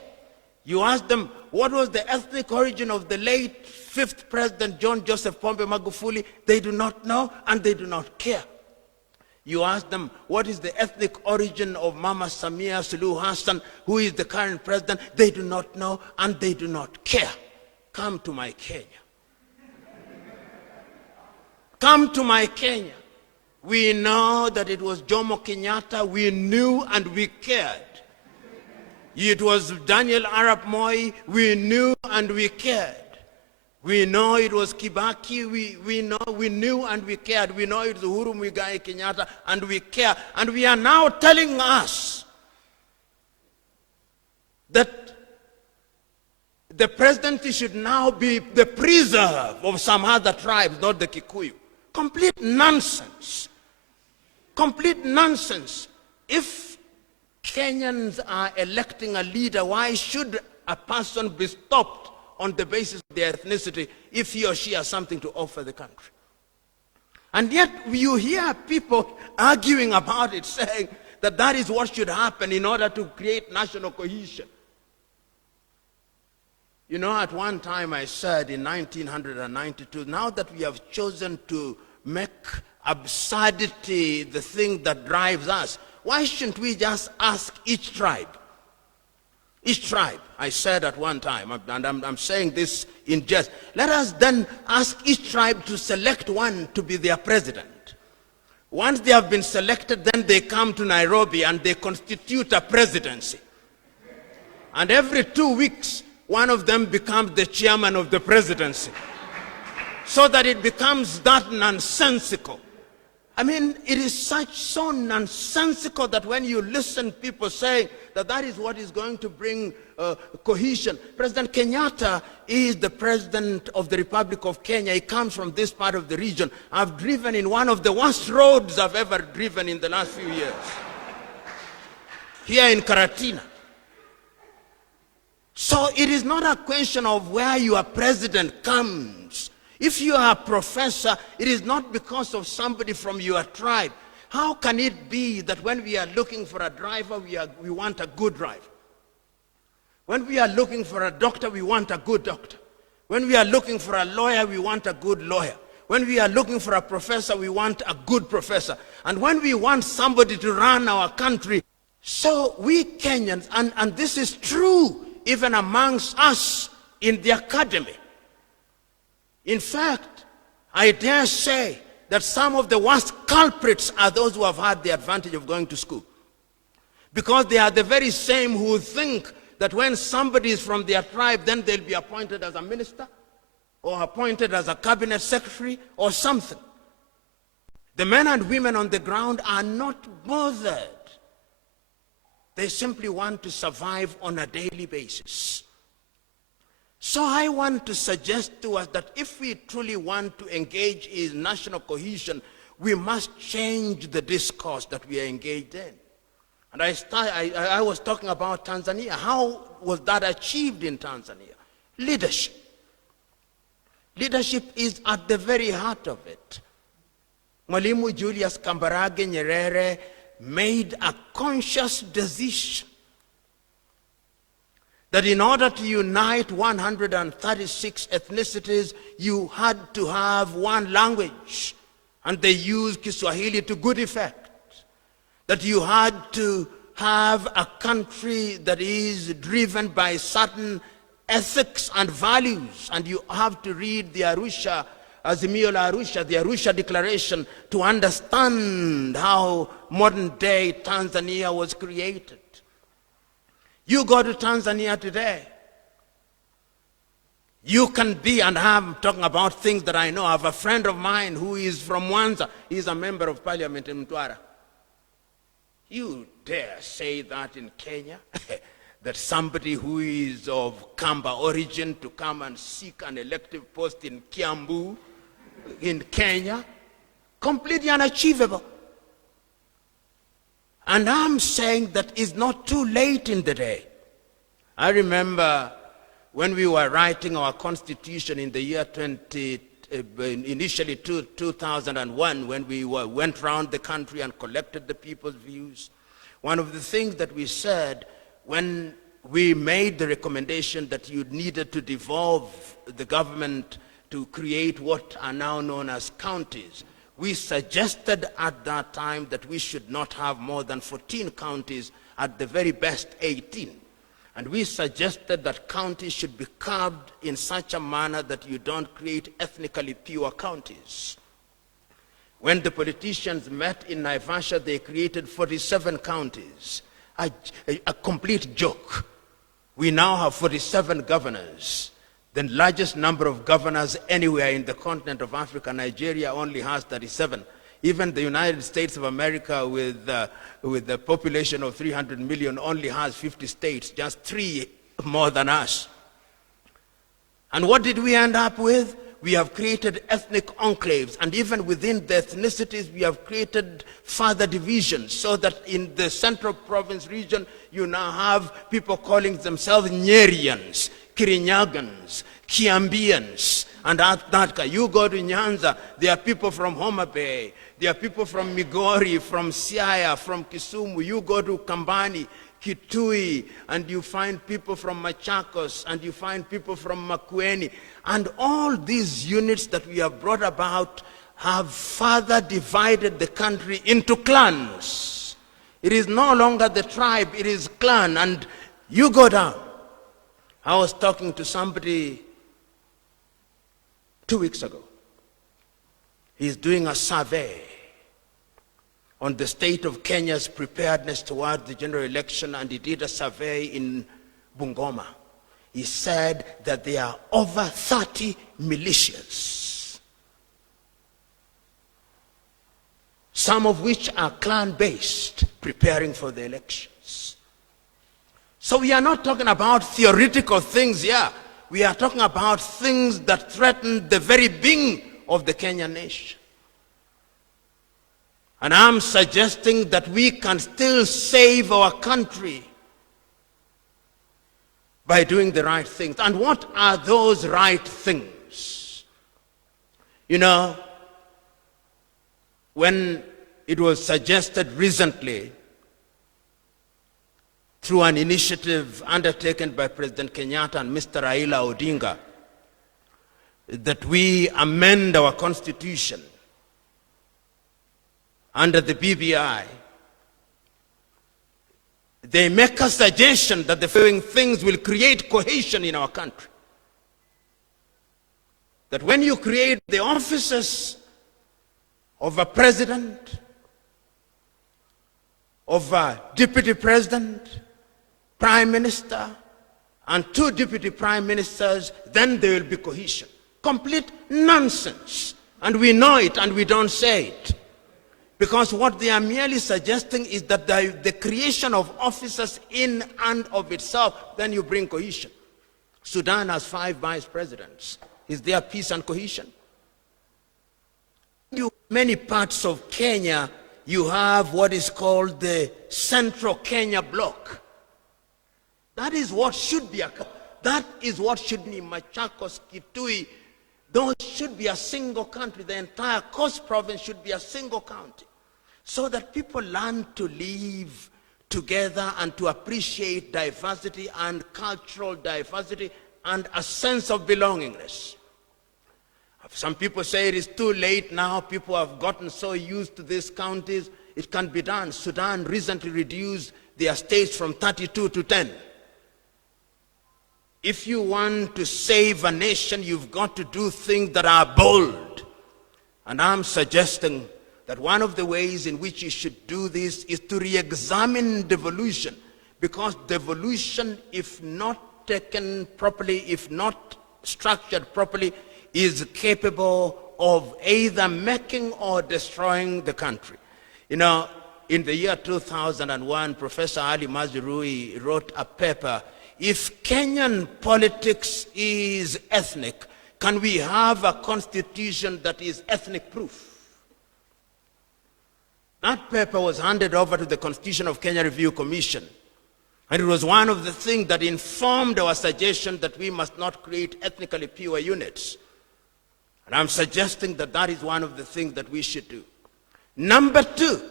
You ask them, what was the ethnic origin of the late fifth president, John Joseph Pombe Magufuli? They do not know and they do not care. You ask them, what is the ethnic origin of Mama Samia Suluhu Hassan, who is the current president? They do not know and they do not care. Come to my Kenya. Come to my Kenya. We know that it was Jomo Kenyatta. We knew and we cared. It was Daniel Arap Moi. We knew and we cared. We know it was Kibaki. We knew and we cared. We know it was Uhuru Muigai Kenyatta and we care. And we are now telling us that the presidency should now be the preserve of some other tribes, not the Kikuyu. Complete nonsense. Complete nonsense. If Kenyans are electing a leader, why should a person be stopped on the basis of their ethnicity if he or she has something to offer the country? And yet you hear people arguing about it, saying that that is what should happen in order to create national cohesion. You know, at one time I said in 1992, now that we have chosen to make absurdity the thing that drives us, why shouldn't we just ask each tribe? Each tribe, I said at one time, and I'm saying this in jest, let us then ask each tribe to select one to be their president. Once they have been selected, then they come to Nairobi and they constitute a presidency. And every 2 weeks, one of them becomes the chairman of the presidency. So that it becomes that nonsensical. I mean, it is so nonsensical that when you listen people saying that that is what is going to bring cohesion. President Kenyatta is the president of the Republic of Kenya. He comes from this part of the region. I've driven in one of the worst roads I've ever driven in the last few years. Here in Karatina. So it is not a question of where your president comes. If you are a professor, it is not because of somebody from your tribe. How can it be that when we are looking for a driver, we want a good driver? When we are looking for a doctor, we want a good doctor. When we are looking for a lawyer, we want a good lawyer. When we are looking for a professor, we want a good professor. And when we want somebody to run our country, so we Kenyans, and this is true even amongst us in the academy. In fact, I dare say that some of the worst culprits are those who have had the advantage of going to school. Because they are the very same who think that when somebody is from their tribe, then they'll be appointed as a minister or appointed as a cabinet secretary or something. The men and women on the ground are not bothered. They simply want to survive on a daily basis. So I want to suggest to us that if we truly want to engage in national cohesion, we must change the discourse that we are engaged in. And I was talking about Tanzania. How was that achieved in Tanzania? Leadership. Leadership is at the very heart of it. Mwalimu Julius Kambarage Nyerere made a conscious decision that in order to unite 136 ethnicities, you had to have one language. And they used Kiswahili to good effect. That you had to have a country that is driven by certain ethics and values, and you have to read the Arusha, Azimio la Arusha, the Arusha Declaration, to understand how modern-day Tanzania was created. You go to Tanzania today, you can be, and I'm talking about things that I know. I have a friend of mine who is from Mwanza. He's a member of parliament in Mtwara. You dare say that in Kenya? That somebody who is of Kamba origin to come and seek an elective post in Kiambu, in Kenya? Completely unachievable. And I'm saying that it's not too late in the day. I remember when we were writing our constitution in the year 2001, when we went around the country and collected the people's views, one of the things that we said when we made the recommendation that you needed to devolve the government to create what are now known as counties, we suggested at that time that we should not have more than 14 counties, at the very best 18. And we suggested that counties should be carved in such a manner that you don't create ethnically pure counties. When the politicians met in Naivasha, they created 47 counties. A complete joke. We now have 47 governors. The largest number of governors anywhere in the continent of Africa. Nigeria only has 37. Even the United States of America, with the population of 300 million, only has 50 states, just 3 more than us. And what did we end up with? We have created ethnic enclaves, and even within the ethnicities, we have created further divisions, so that in the central province region, you now have people calling themselves Nyerians, Kirinyagans, Kiambians, and that. You go to Nyanza, there are people from Homa Bay, there are people from Migori, from Siaya, from Kisumu. You go to Kambani, Kitui, and you find people from Machakos, and you find people from Makueni. And all these units that we have brought about have further divided the country into clans. It is no longer the tribe, it is clan. And you go down. I was talking to somebody 2 weeks ago. He's doing a survey on the state of Kenya's preparedness towards the general election, and he did a survey in Bungoma. He said that there are over 30 militias, some of which are clan-based, preparing for the elections. So we are not talking about theoretical things here. We are talking about things that threaten the very being of the Kenyan nation. And I'm suggesting that we can still save our country by doing the right things. And what are those right things? You know, when it was suggested recently through an initiative undertaken by President Kenyatta and Mr. Raila Odinga that we amend our constitution under the BBI, they make a suggestion that the following things will create cohesion in our country. That when you create the offices of a president, of a deputy president, prime minister, and 2 deputy prime ministers, then there will be cohesion. Complete nonsense. And we know it and we don't say it. Because what they are merely suggesting is that the creation of officers in and of itself, then you bring cohesion. Sudan has 5 vice presidents. Is there peace and cohesion? In many parts of Kenya, you have what is called the Central Kenya Bloc. That is what should be in Machakos, Kitui. Those should be a single country. The entire Coast Province should be a single county, so that people learn to live together and to appreciate diversity and cultural diversity and a sense of belongingness. Some people say it is too late now. People have gotten so used to these counties. It can be done. Sudan recently reduced their states from 32 to 10. If you want to save a nation, you've got to do things that are bold. And I'm suggesting that one of the ways in which you should do this is to re-examine devolution, because devolution, if not taken properly, if not structured properly, is capable of either making or destroying the country. You know, in the year 2001, Professor Ali Mazrui wrote a paper, "If Kenyan politics is ethnic, can we have a constitution that is ethnic proof?" That paper was handed over to the Constitution of Kenya Review Commission. And it was one of the things that informed our suggestion that we must not create ethnically pure units. And I'm suggesting that that is one of the things that we should do. Number two,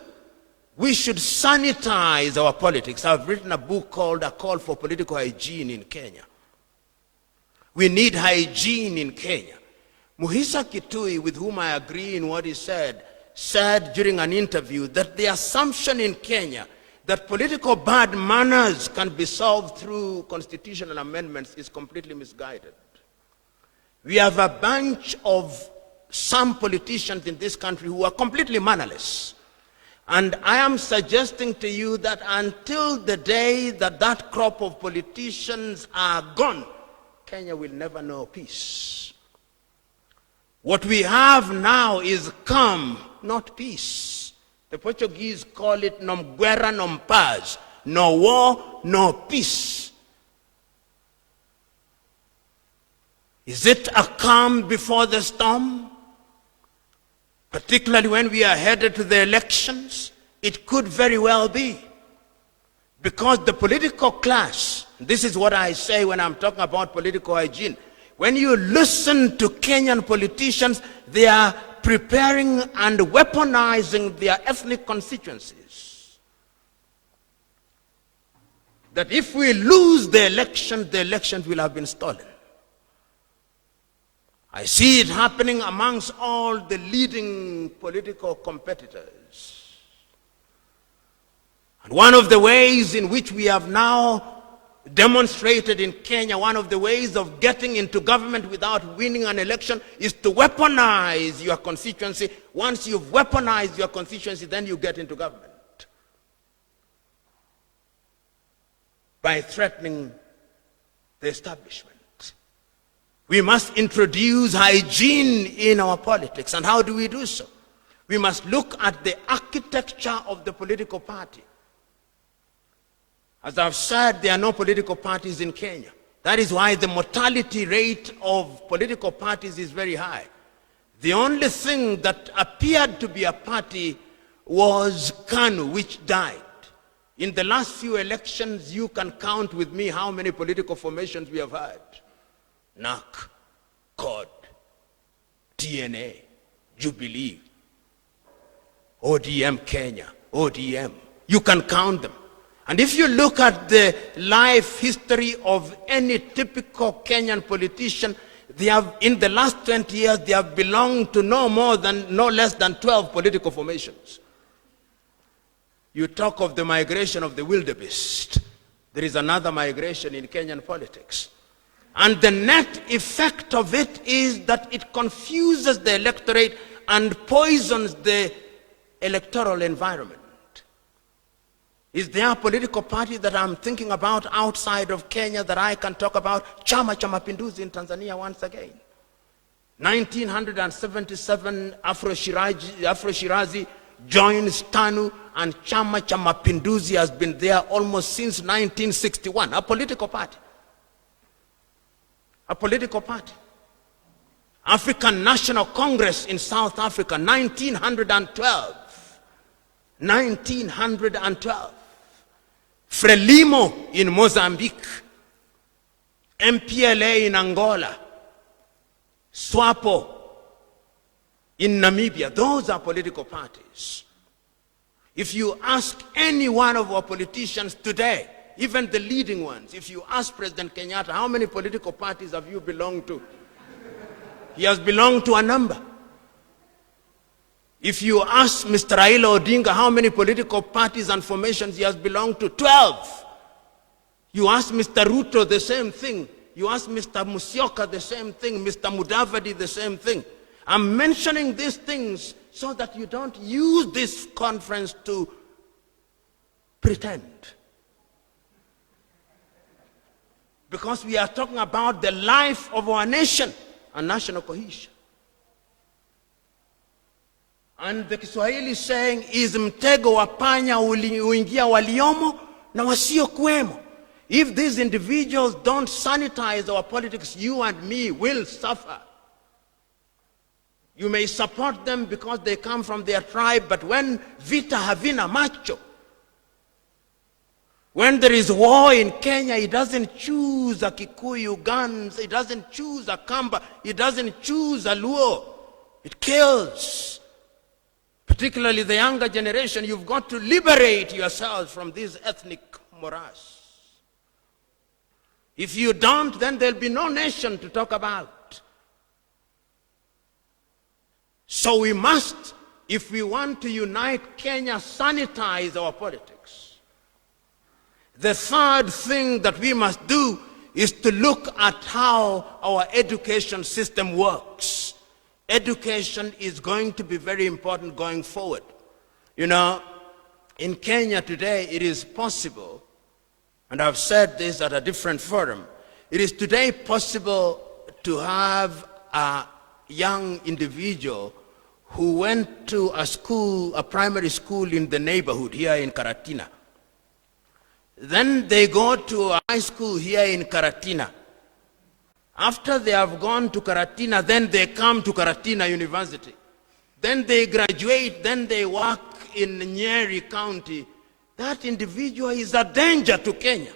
we should sanitize our politics. I've written a book called A Call for Political Hygiene in Kenya. We need hygiene in Kenya. Muhisa Kitui, with whom I agree in what he said during an interview that the assumption in Kenya that political bad manners can be solved through constitutional amendments is completely misguided. We have a bunch of some politicians in this country who are completely mannerless. And I am suggesting to you that until the day that that crop of politicians are gone, Kenya will never know peace. What we have now is calm, not peace. The Portuguese call it "nom guerra, nom paz." No war, no peace. Is it a calm before the storm? Particularly when we are headed to the elections? It could very well be. Because the political class, this is what I say when I'm talking about political hygiene, when you listen to Kenyan politicians, they are preparing and weaponizing their ethnic constituencies. That if we lose the elections will have been stolen. I see it happening amongst all the leading political competitors. And one of the ways in which we have now demonstrated in Kenya, one of the ways of getting into government without winning an election is to weaponize your constituency. Once you've weaponized your constituency, then you get into government. By threatening the establishment. We must introduce hygiene in our politics. And how do we do so? We must look at the architecture of the political party. As I've said, there are no political parties in Kenya. That is why the mortality rate of political parties is very high. The only thing that appeared to be a party was KANU, which died. In the last few elections, you can count with me how many political formations we have had. NAC, COD, TNA, Jubilee, ODM Kenya, ODM. You can count them. And if you look at the life history of any typical Kenyan politician, they have, in the last 20 years, they have belonged to no less than 12 political formations. You talk of the migration of the wildebeest. There is another migration in Kenyan politics. And the net effect of it is that it confuses the electorate and poisons the electoral environment. Is there a political party that I'm thinking about outside of Kenya that I can talk about? Chama cha Mapinduzi in Tanzania once again. 1977, Afro Shirazi joins TANU, and Chama cha Mapinduzi has been there almost since 1961, a political party. A political party. African National Congress in South Africa, 1912. 1912. Frelimo in Mozambique. MPLA in Angola. SWAPO in Namibia. Those are political parties. If you ask any one of our politicians today, even the leading ones, if you ask President Kenyatta, how many political parties have you belonged to? He has belonged to a number. If you ask Mr. Raila Odinga how many political parties and formations he has belonged to, 12. You ask Mr. Ruto the same thing. You ask Mr. Musyoka the same thing. Mr. Mudavadi the same thing. I'm mentioning these things so that you don't use this conference to pretend. Because we are talking about the life of our nation and national cohesion. And the Kiswahili saying is mtego wa panya uingia waliomo na wasio kuemo. If these individuals don't sanitize our politics, you and me will suffer. You may support them because they come from their tribe, but when vita havina macho, when there is war in Kenya, it doesn't choose a Kikuyu guns, it doesn't choose a Kamba, it doesn't choose a Luo. It kills. Particularly the younger generation, you've got to liberate yourselves from this ethnic morass. If you don't, then there'll be no nation to talk about. So we must, if we want to unite Kenya, sanitize our politics. The third thing that we must do is to look at how our education system works. Education is going to be very important going forward. You know, in Kenya today, it is possible, and I've said this at a different forum, it is today possible to have a young individual who went to a school, a primary school in the neighborhood here in Karatina. Then they go to a high school here in Karatina. After they have gone to Karatina, then they come to Karatina University. Then they graduate, then they work in Nyeri County. That individual is a danger to Kenya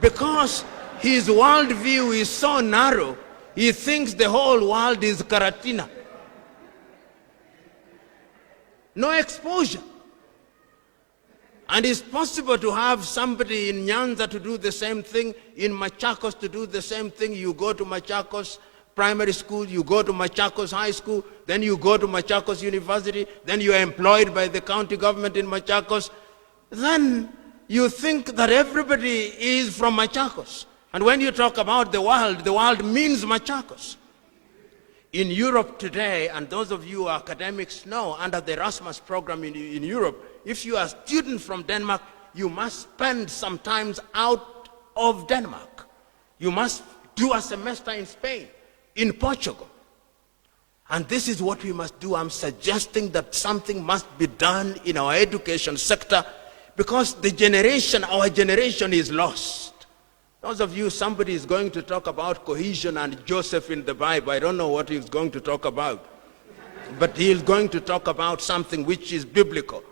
because his worldview is so narrow, he thinks the whole world is Karatina. No exposure. And it's possible to have somebody in Nyanza to do the same thing, in Machakos to do the same thing. You go to Machakos primary school, you go to Machakos high school, then you go to Machakos University, then you are employed by the county government in Machakos. Then you think that everybody is from Machakos. And when you talk about the world means Machakos. In Europe today, and those of you who are academics know, under the Erasmus program in Europe, if you are a student from Denmark, you must spend some time out of Denmark. You must do a semester in Spain, in Portugal. And this is what we must do. I'm suggesting that something must be done in our education sector because our generation is lost. Those of you, somebody is going to talk about cohesion and Joseph in the Bible. I don't know what he's going to talk about. But he's going to talk about something which is biblical.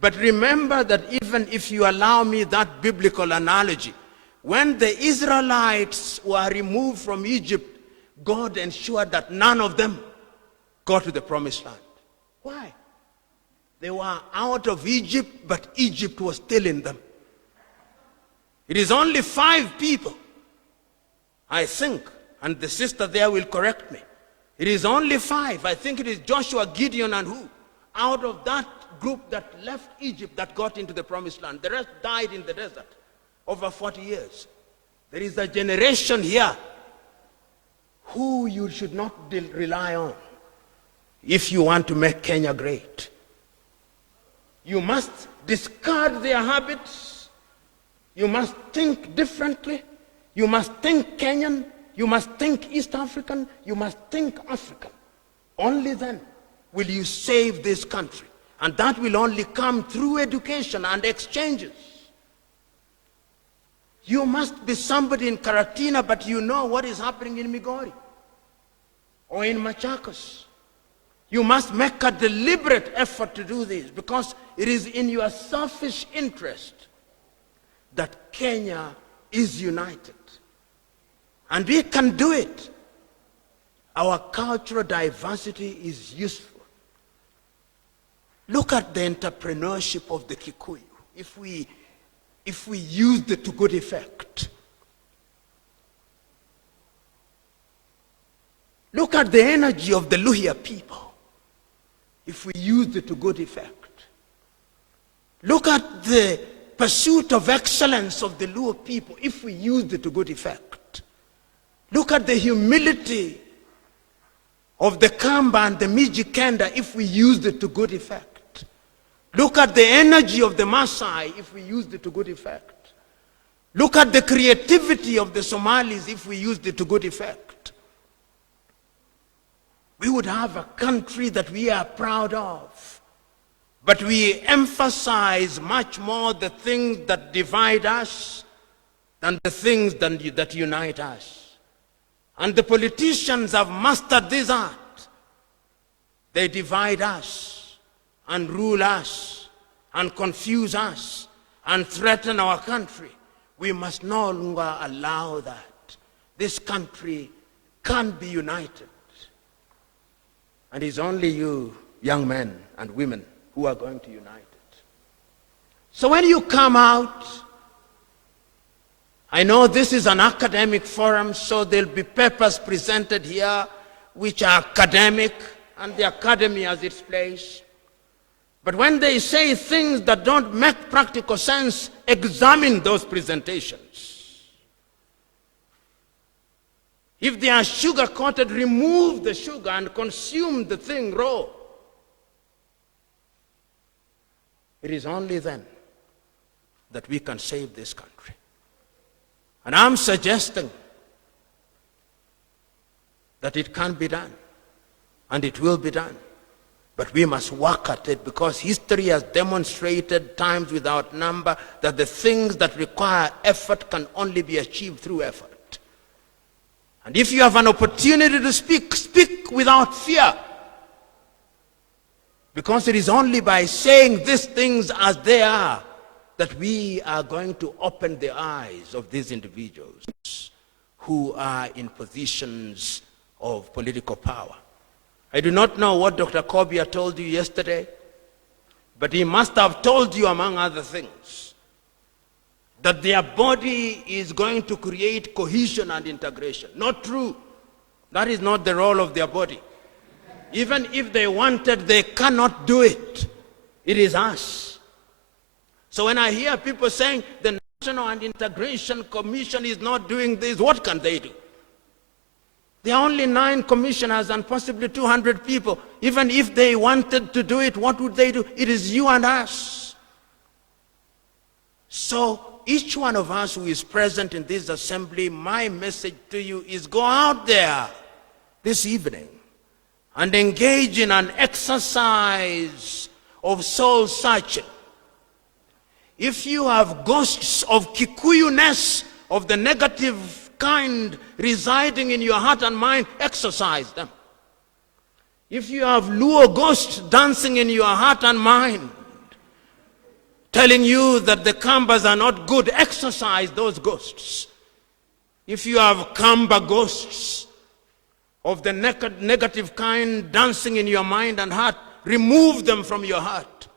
But remember that even if you allow me that biblical analogy, when the Israelites were removed from Egypt, God ensured that none of them got to the promised land. Why? They were out of Egypt, but Egypt was still in them. It is only 5 people, I think, and the sister there will correct me. It is only 5. I think it is Joshua, Gideon, and who? Out of that group that left Egypt that got into the promised land. The rest died in the desert over 40 years. There is a generation here who you should not rely on if you want to make Kenya great. You must discard their habits. You must think differently. You must think Kenyan. You must think East African. You must think African. Only then will you save this country. And that will only come through education and exchanges. You must be somebody in Karatina, but you know what is happening in Migori or in Machakos. You must make a deliberate effort to do this because it is in your selfish interest that Kenya is united. And we can do it. Our cultural diversity is useful. Look at the entrepreneurship of the Kikuyu. If we used it to good effect. Look at at the energy of the Luhya people if we use it to good effect. Look at the pursuit of excellence of the Luo people if we use it to good effect. Look at the humility of the Kamba and the Mijikenda if we used it to good effect. Look at the energy of the Maasai if we used it to good effect. Look at the creativity of the Somalis if we used it to good effect. We would have a country that we are proud of. But we emphasize much more the things that divide us than the things that unite us. And the politicians have mastered this art. They divide us and rule us and confuse us and threaten our country. We must no longer allow that. This country can't be united. And it's only you, young men and women, who are going to unite it. So when you come out, I know this is an academic forum, so there'll be papers presented here which are academic, and the academy has its place. But when they say things that don't make practical sense, examine those presentations. If they are sugar-coated, remove the sugar and consume the thing raw. It is only then that we can save this country. And I'm suggesting that it can be done, and it will be done. But we must work at it, because history has demonstrated times without number that the things that require effort can only be achieved through effort. And if you have an opportunity to speak, speak without fear. Because it is only by saying these things as they are that we are going to open the eyes of these individuals who are in positions of political power. I do not know what Dr. Kobia told you yesterday, but he must have told you, among other things, that their body is going to create cohesion and integration. Not true. That is not the role of their body. Even if they wanted, they cannot do it. It is us. So when I hear people saying the National and Integration Commission is not doing this, what can they do? There are only 9 commissioners and possibly 200 people. Even if they wanted to do it, what would they do? It is you and us. So each one of us who is present in this assembly, my message to you is go out there this evening and engage in an exercise of soul searching. If you have ghosts of Kikuyu-ness, of the negative kind, residing in your heart and mind, exercise them. If you have Luo ghosts dancing in your heart and mind, telling you that the Kambas are not good, exercise those ghosts. If you have Kamba ghosts of the negative kind dancing in your mind and heart, remove them from your heart.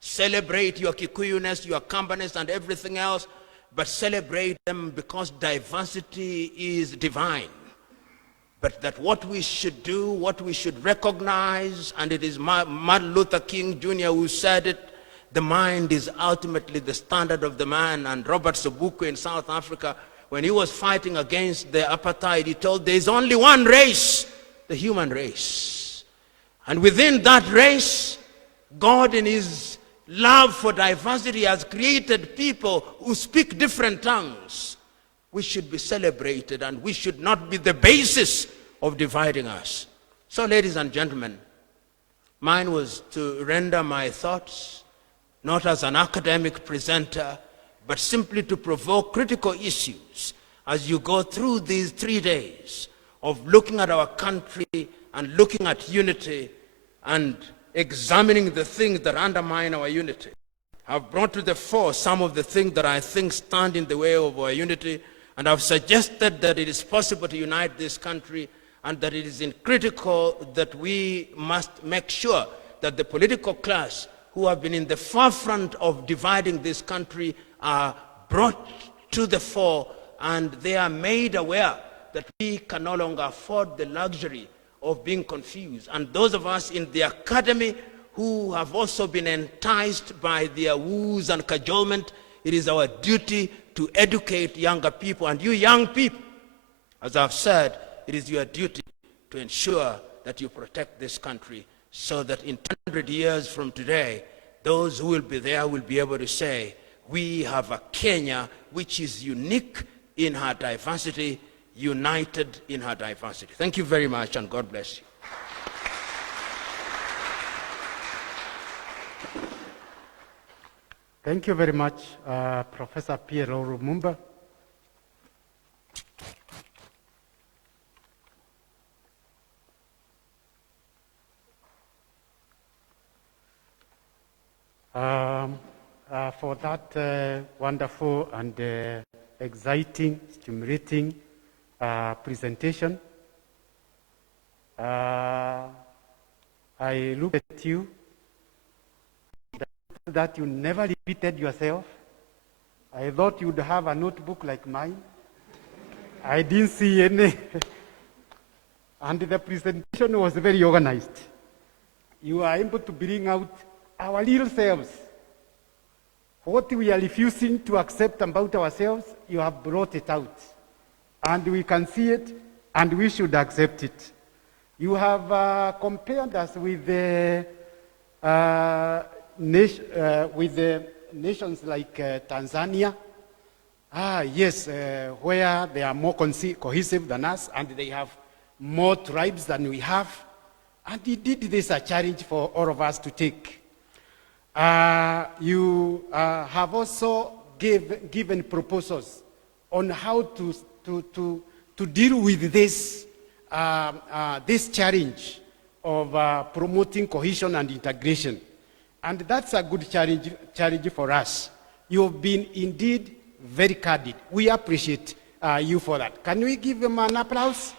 Celebrate your Kikuyu-ness, your Kambaness, and everything else, but celebrate them because diversity is divine. But that what we should do, what we should recognize, and it is Martin Luther King Jr. who said it, the mind is ultimately the standard of the man. And Robert Sobukwe in South Africa, when he was fighting against the apartheid, he told there is only one race, the human race. And within that race, God in his love for diversity has created people who speak different tongues. We should be celebrated, and we should not be the basis of dividing us. So, ladies and gentlemen, mine was to render my thoughts, not as an academic presenter, but simply to provoke critical issues as you go through these 3 days of looking at our country and looking at unity and examining the things that undermine our unity. I've brought to the fore some of the things that I think stand in the way of our unity, and I've suggested that it is possible to unite this country, and that it is critical that we must make sure that the political class who have been in the forefront of dividing this country are brought to the fore, and they are made aware that we can no longer afford the luxury of being confused. And those of us in the academy who have also been enticed by their woos and cajolement, it is our duty to educate younger people. And you young people, as I've said, it is your duty to ensure that you protect this country so that in 200 years from today, those who will be there will be able to say, we have a Kenya which is unique in her diversity, united in her diversity. Thank you very much, and God bless you. Thank you very much, Professor Piero Lumumba. For that wonderful and exciting, stimulating presentation. I look at you, that you never repeated yourself. I thought you'd have a notebook like mine. I didn't see any. And the presentation was very organized. You are able to bring out our little selves. What we are refusing to accept about ourselves, you have brought it out. And we can see it, and we should accept it. You have compared us with the nations like Tanzania. Yes, where they are more cohesive than us, and they have more tribes than we have. And indeed, this is a challenge for all of us to take. You have also given proposals on how to deal with this, this challenge of promoting cohesion and integration. And that's a good challenge for us. You have been indeed very candid. We appreciate you for that. Can we give them an applause?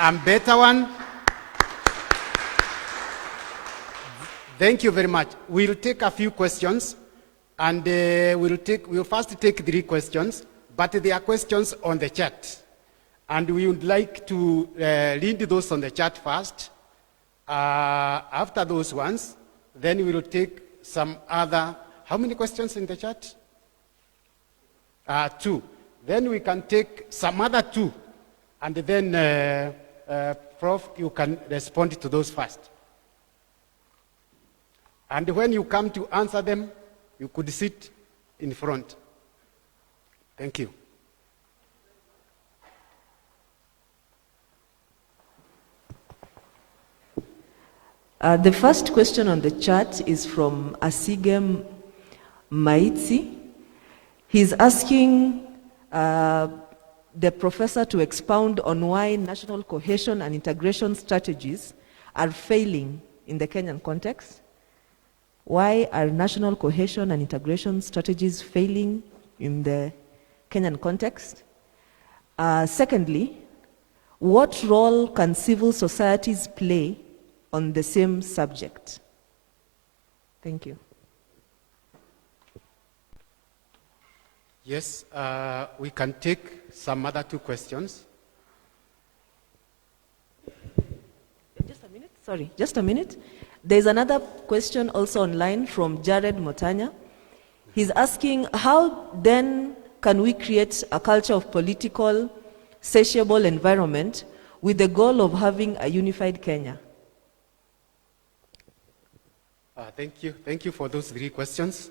And better one. Thank you very much. We'll take a few questions, and we'll first take 3 questions, but there are questions on the chat. And we would like to read those on the chat first. After those ones, then we will take some other, how many questions in the chat? 2. Then we can take some other 2, and then, Prof, you can respond to those first. And when you come to answer them, you could sit in front. Thank you. The first question on the chat is from Asigem Maitsi. He's asking the professor to expound on why national cohesion and integration strategies are failing in the Kenyan context. Why are national cohesion and integration strategies failing in the Kenyan context? Secondly, what role can civil societies play on the same subject? Thank you. Yes, we can take some other 2 questions. Just a minute, sorry, just a minute. There's another question also online from Jared Motanya. He's asking, how then can we create a culture of political, sociable environment with the goal of having a unified Kenya? Thank you. Thank you for those 3 questions.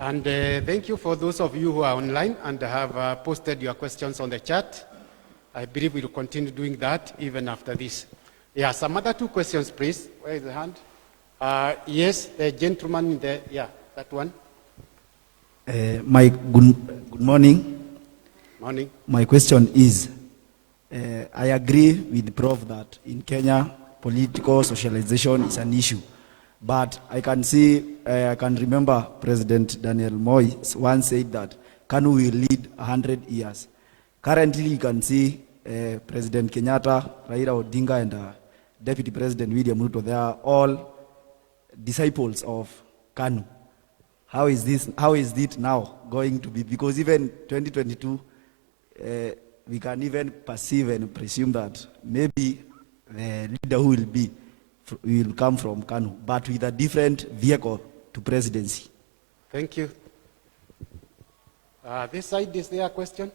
And thank you for those of you who are online and have posted your questions on the chat. I believe we'll continue doing that even after this. Yeah, some other 2 questions, please. Where is the hand? Yes, the gentleman in the, yeah, that one. Good morning. Morning. My question is, I agree with Prof that in Kenya, political socialization is an issue. But I can remember President Daniel Moi once said that Kanu will lead 100 years. Currently, you can see President Kenyatta, Raila Odinga, and Deputy President William Ruto, they are all disciples of Kanu. How is it now going to be? Because even 2022, we can even perceive and presume that maybe the leader who will be will come from Kanu, but with a different vehicle to presidency. Thank you. This side, is there a question?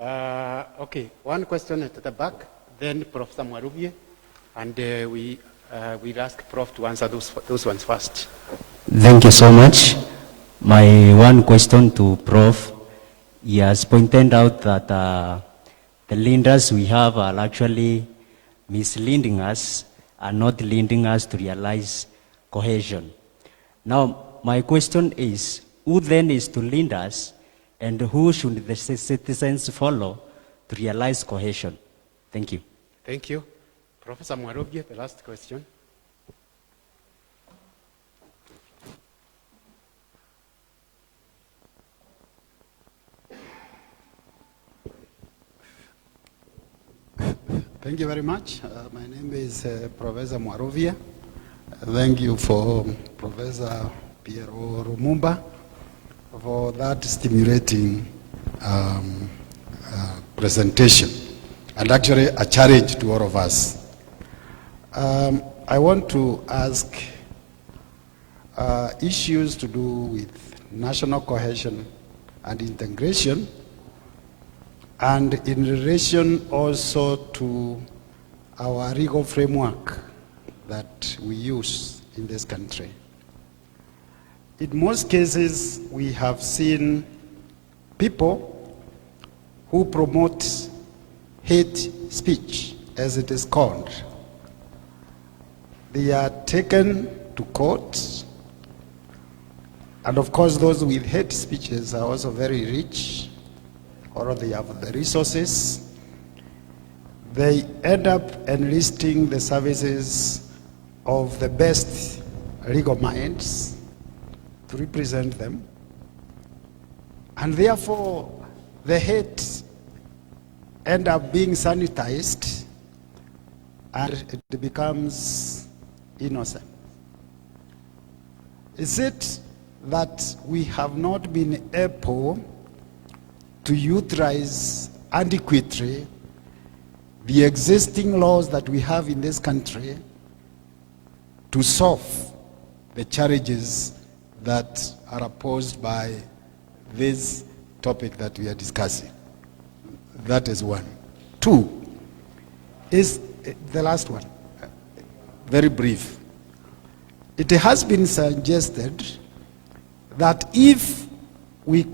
Okay, one question at the back, then Professor Mwaruvye, and we'll ask Prof to answer those ones first. Thank you so much. My one question to Prof, he has pointed out that the leaders we have are actually misleading us, are not leading us to realize cohesion. Now, my question is, who then is to lead us, and who should the citizens follow to realize cohesion? Thank you. Thank you. Professor Mwaruvye, the last question. Thank you very much. My name is Professor Mwaruvye. Thank you for Professor Piero Rumumba for that stimulating presentation, and actually a challenge to all of us. I want to ask issues to do with national cohesion and integration, and in relation also to our legal framework that we use in this country. In most cases, we have seen people who promote hate speech, as it is called. They are taken to court, and of course those with hate speeches are also very rich, or they have the resources. They end up enlisting the services of the best legal minds to represent them, and therefore the hate end up being sanitized and it becomes innocent. Is it that we have not been able to utilize adequately the existing laws that we have in this country to solve the challenges that are posed by this topic that we are discussing? That is one. Two is the last one, very brief. It has been suggested that if we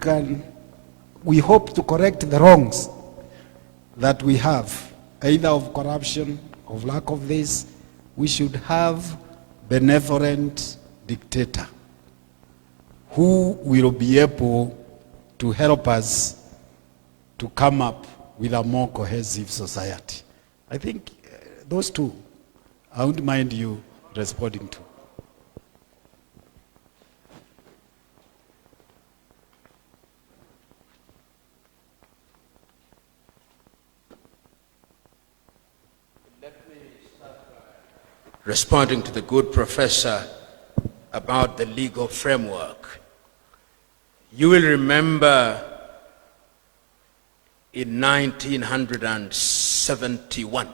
hope to correct the wrongs that we have, either of corruption, of lack of this, we should have benevolent dictator who will be able to help us to come up with a more cohesive society. I think those two, I wouldn't mind you responding to. Responding to the good professor about the legal framework. You will remember in 1971,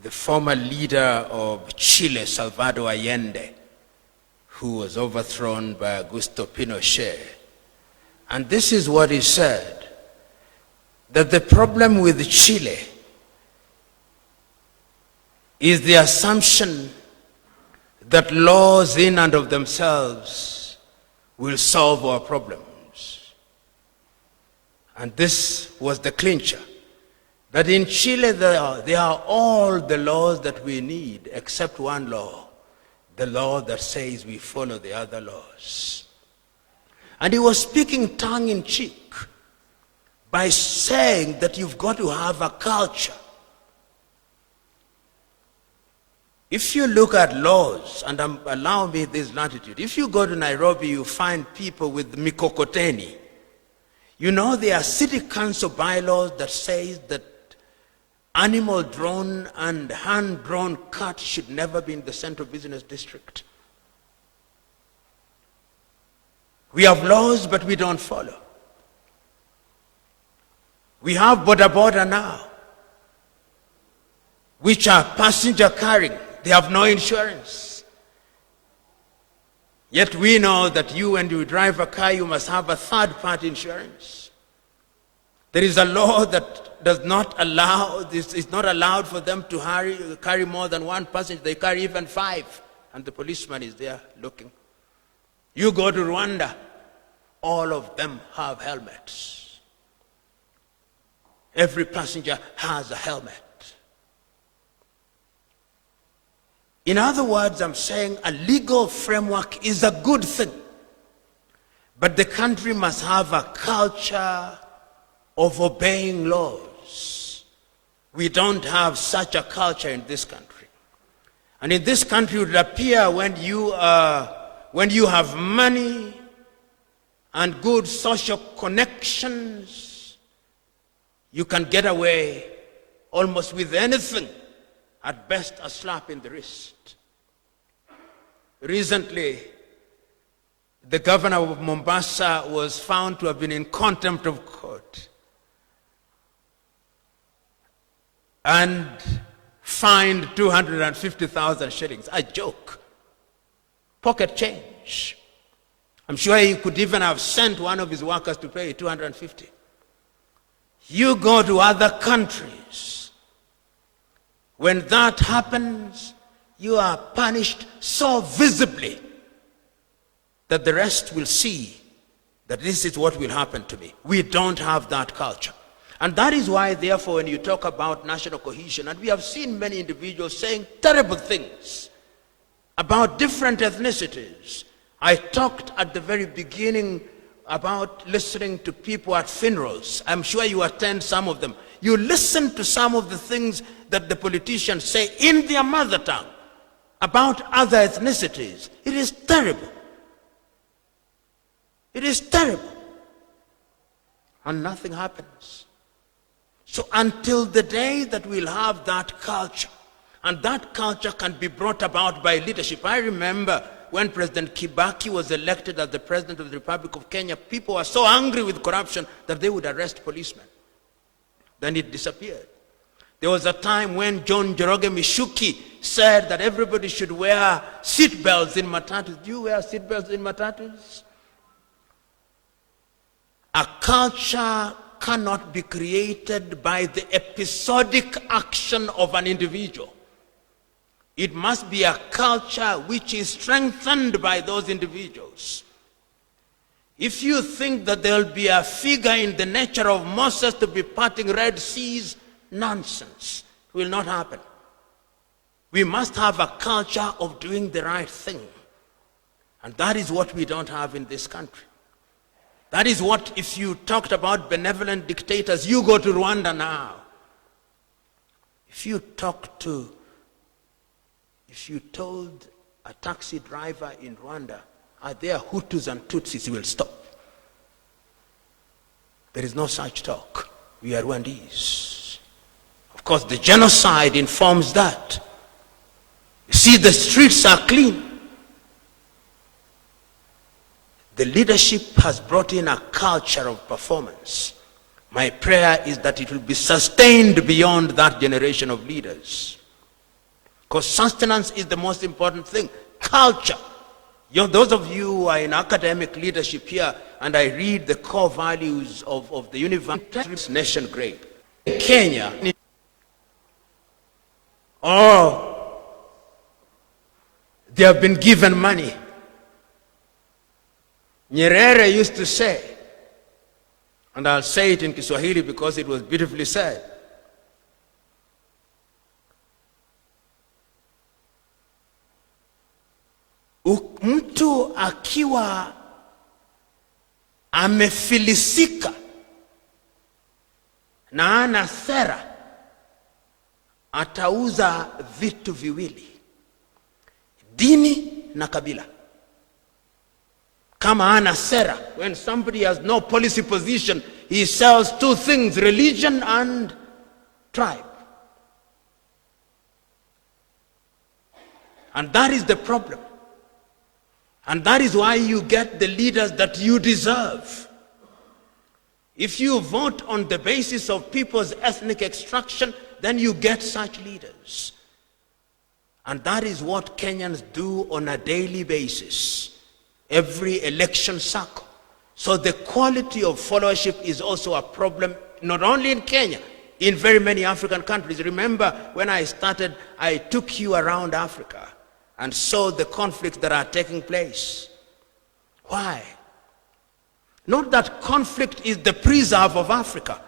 the former leader of Chile, Salvador Allende, who was overthrown by Augusto Pinochet. And this is what he said, that the problem with Chile is the assumption that laws in and of themselves will solve our problems. And this was the clincher, that in Chile there are all the laws that we need except one law, the law that says we follow the other laws. And he was speaking tongue-in-cheek by saying that you've got to have a culture. If you look at laws, and allow me this latitude, if you go to Nairobi, you find people with mikokoteni. You know, there are city council bylaws that say that animal-drawn and hand-drawn carts should never be in the central business district. We have laws, but we don't follow. We have border now, which are passenger carrying. They have no insurance. Yet we know that when you drive a car, you must have a third-party insurance. There is a law that does not allow, this is not allowed for them to carry more than one passenger. They carry even 5, and the policeman is there looking. You go to Rwanda, all of them have helmets. Every passenger has a helmet. In other words, I'm saying a legal framework is a good thing, but the country must have a culture of obeying laws. We don't have such a culture in this country. And in this country, it would appear when you have money and good social connections, you can get away almost with anything, at best a slap in the wrist. Recently, the governor of Mombasa was found to have been in contempt of court and fined 250,000 shillings. A joke. Pocket change. I'm sure he could even have sent one of his workers to pay 250. You go to other countries. When that happens, you are punished so visibly that the rest will see that this is what will happen to me. We don't have that culture. And that is why, therefore, when you talk about national cohesion, and we have seen many individuals saying terrible things about different ethnicities. I talked at the very beginning about listening to people at funerals. I'm sure you attend some of them. You listen to some of the things that the politicians say in their mother tongue about other ethnicities. It is terrible. It is terrible. And nothing happens. So until the day that we'll have that culture, and that culture can be brought about by leadership. I remember when President Kibaki was elected as the President of the Republic of Kenya, people were so angry with corruption that they would arrest policemen. Then it disappeared. There was a time when John Njoroge Mishuki said that everybody should wear seatbelts in matatus. Do you wear seatbelts in matatus? A culture cannot be created by the episodic action of an individual. It must be a culture which is strengthened by those individuals. If you think that there will be a figure in the nature of Moses to be parting Red Seas, nonsense. It will not happen. We must have a culture of doing the right thing. And that is what we don't have in this country. That is what, if you talked about benevolent dictators, you go to Rwanda now. If you told a taxi driver in Rwanda, are there Hutus and Tutsis, he will stop. There is no such talk. We are Rwandese. Of course, the genocide informs that. You see, the streets are clean. The leadership has brought in a culture of performance. My prayer is that it will be sustained beyond that generation of leaders. Because sustenance is the most important thing. Culture. Those of you who are in academic leadership here, and I read the core values of the university, nation grade. Kenya, they have been given money. Nyerere used to say, and I'll say it in Kiswahili because it was beautifully said, mtu akiwa amefilisika na ana sera, atauza vitu viwili, dini na kabila. Kama ana sera, when somebody has no policy position, he sells two things, religion and tribe. And that is the problem. And that is why you get the leaders that you deserve. If you vote on the basis of people's ethnic extraction, then you get such leaders. And that is what Kenyans do on a daily basis, every election cycle. So the quality of followership is also a problem, not only in Kenya, in very many African countries. Remember, when I started, I took you around Africa and saw the conflicts that are taking place. Why? Not that conflict is the preserve of Africa,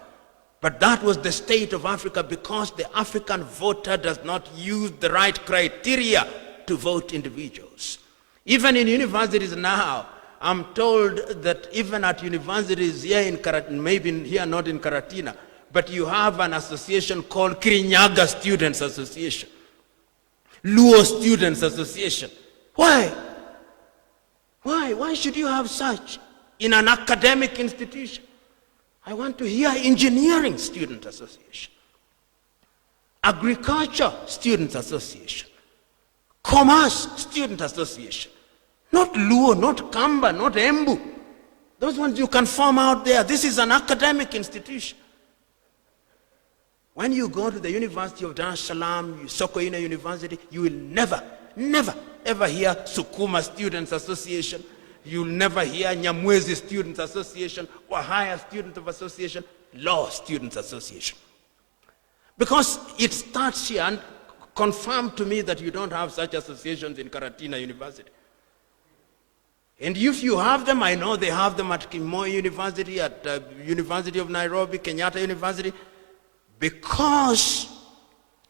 but that was the state of Africa because the African voter does not use the right criteria to vote individuals. Even in universities now, I'm told that even at universities here in Karatina, maybe here not in Karatina, but you have an association called Kirinyaga Students Association, Luo Students Association. Why? Why should you have such in an academic institution? I want to hear Engineering Student Association, Agriculture Students Association, Commerce Student Association. Not Luo, not Kamba, not Embu. Those ones you can form out there. This is an academic institution. When you go to the University of Dar es Salaam, Sokoine University, you will never, ever hear Sukuma Students Association. You'll never hear Nyamwezi Students Association, Wahaya Students Association, Law Students Association. Because it starts here, and confirm to me that you don't have such associations in Karatina University. And if you have them, I know they have them at Moi University, at University of Nairobi, Kenyatta University, because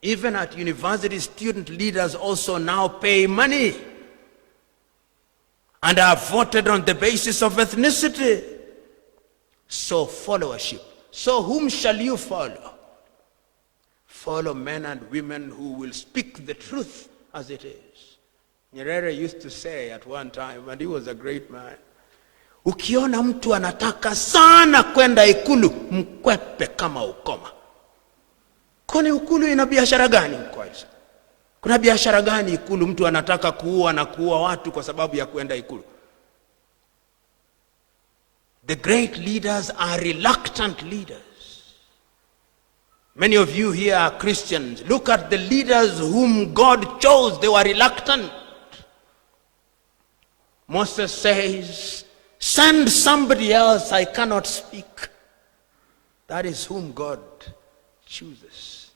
even at university, student leaders also now pay money and are voted on the basis of ethnicity. So followership. So whom shall you follow? Follow men and women who will speak the truth as it is. Nyerere used to say at one time, and he was a great man, ukiona mtu anataka sana kwenda ikulu, mkwepe kama ukoma. Kwani ikulu ina biashara gani mkwaisa? Kuna biashara gani ikulu mtu anataka kuua na kuua watu kwa sababu ya kwenda ikulu? The great leaders are reluctant leaders. Many of you here are Christians. Look at the leaders whom God chose. They were reluctant. Moses says, send somebody else, I cannot speak. That is whom God chooses.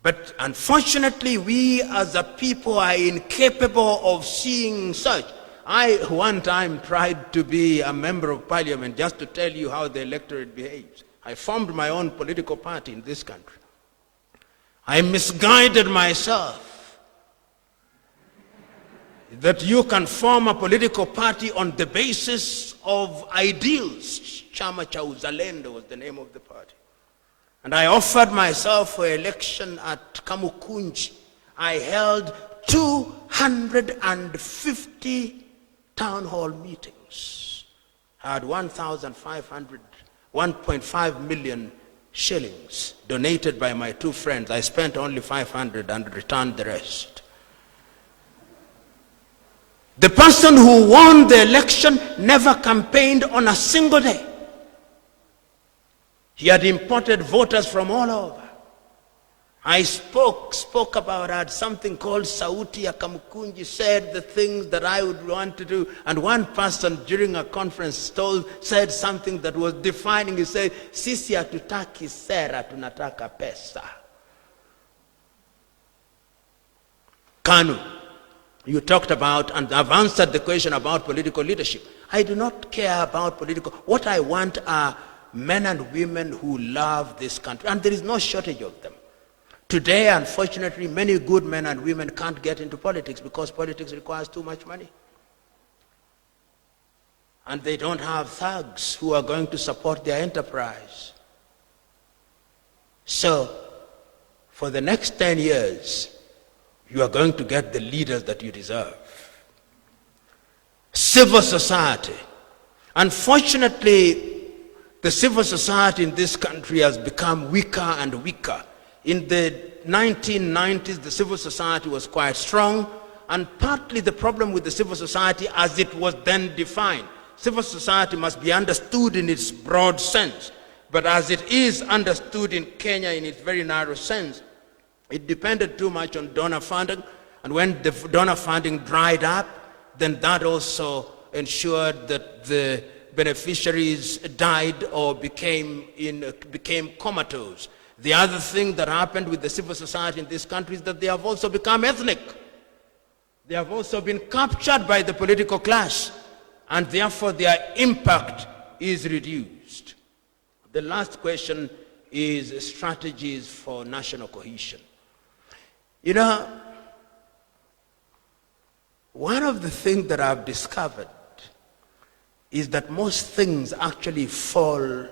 But unfortunately, we as a people are incapable of seeing such. I one time tried to be a member of parliament just to tell you how the electorate behaves. I formed my own political party in this country. I misguided myself that you can form a political party on the basis of ideals. Chama cha Uzalendo was the name of the party. And I offered myself for election at Kamukunji. I held 250 town hall meetings. I had 1.5 million shillings donated by my two friends. I spent only 500 and returned the rest. The person who won the election never campaigned on a single day. He had imported voters from all over. I spoke about, I had something called Sauti ya Kamukunji, said the things that I would want to do. And one person during a conference said something that was defining. He said, sisi hatutaki sera, tunataka pesa. Kanu, you talked about, and I've answered the question about political leadership. I do not care about political. What I want are men and women who love this country. And there is no shortage of them. Today, unfortunately, many good men and women can't get into politics because politics requires too much money. And they don't have thugs who are going to support their enterprise. So, for the next 10 years, you are going to get the leaders that you deserve. Civil society. Unfortunately, the civil society in this country has become weaker and weaker. In the 1990s, the civil society was quite strong, and partly the problem with the civil society as it was then defined. Civil society must be understood in its broad sense. But as it is understood in Kenya in its very narrow sense, it depended too much on donor funding. And when the donor funding dried up, then that also ensured that the beneficiaries died or became comatose. The other thing that happened with the civil society in this country is that they have also become ethnic. They have also been captured by the political class, and therefore their impact is reduced. The last question is strategies for national cohesion. You know, one of the things that I've discovered is that most things actually fall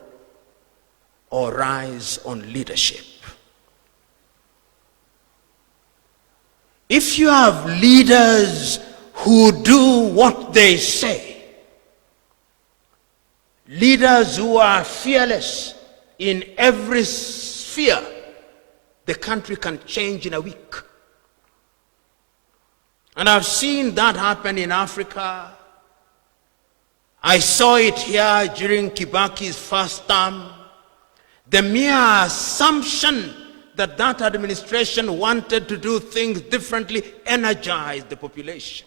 or rise on leadership. If you have leaders who do what they say, leaders who are fearless in every sphere, the country can change in a week. And I've seen that happen in Africa. I saw it here during Kibaki's first term. The mere assumption that that administration wanted to do things differently energized the population.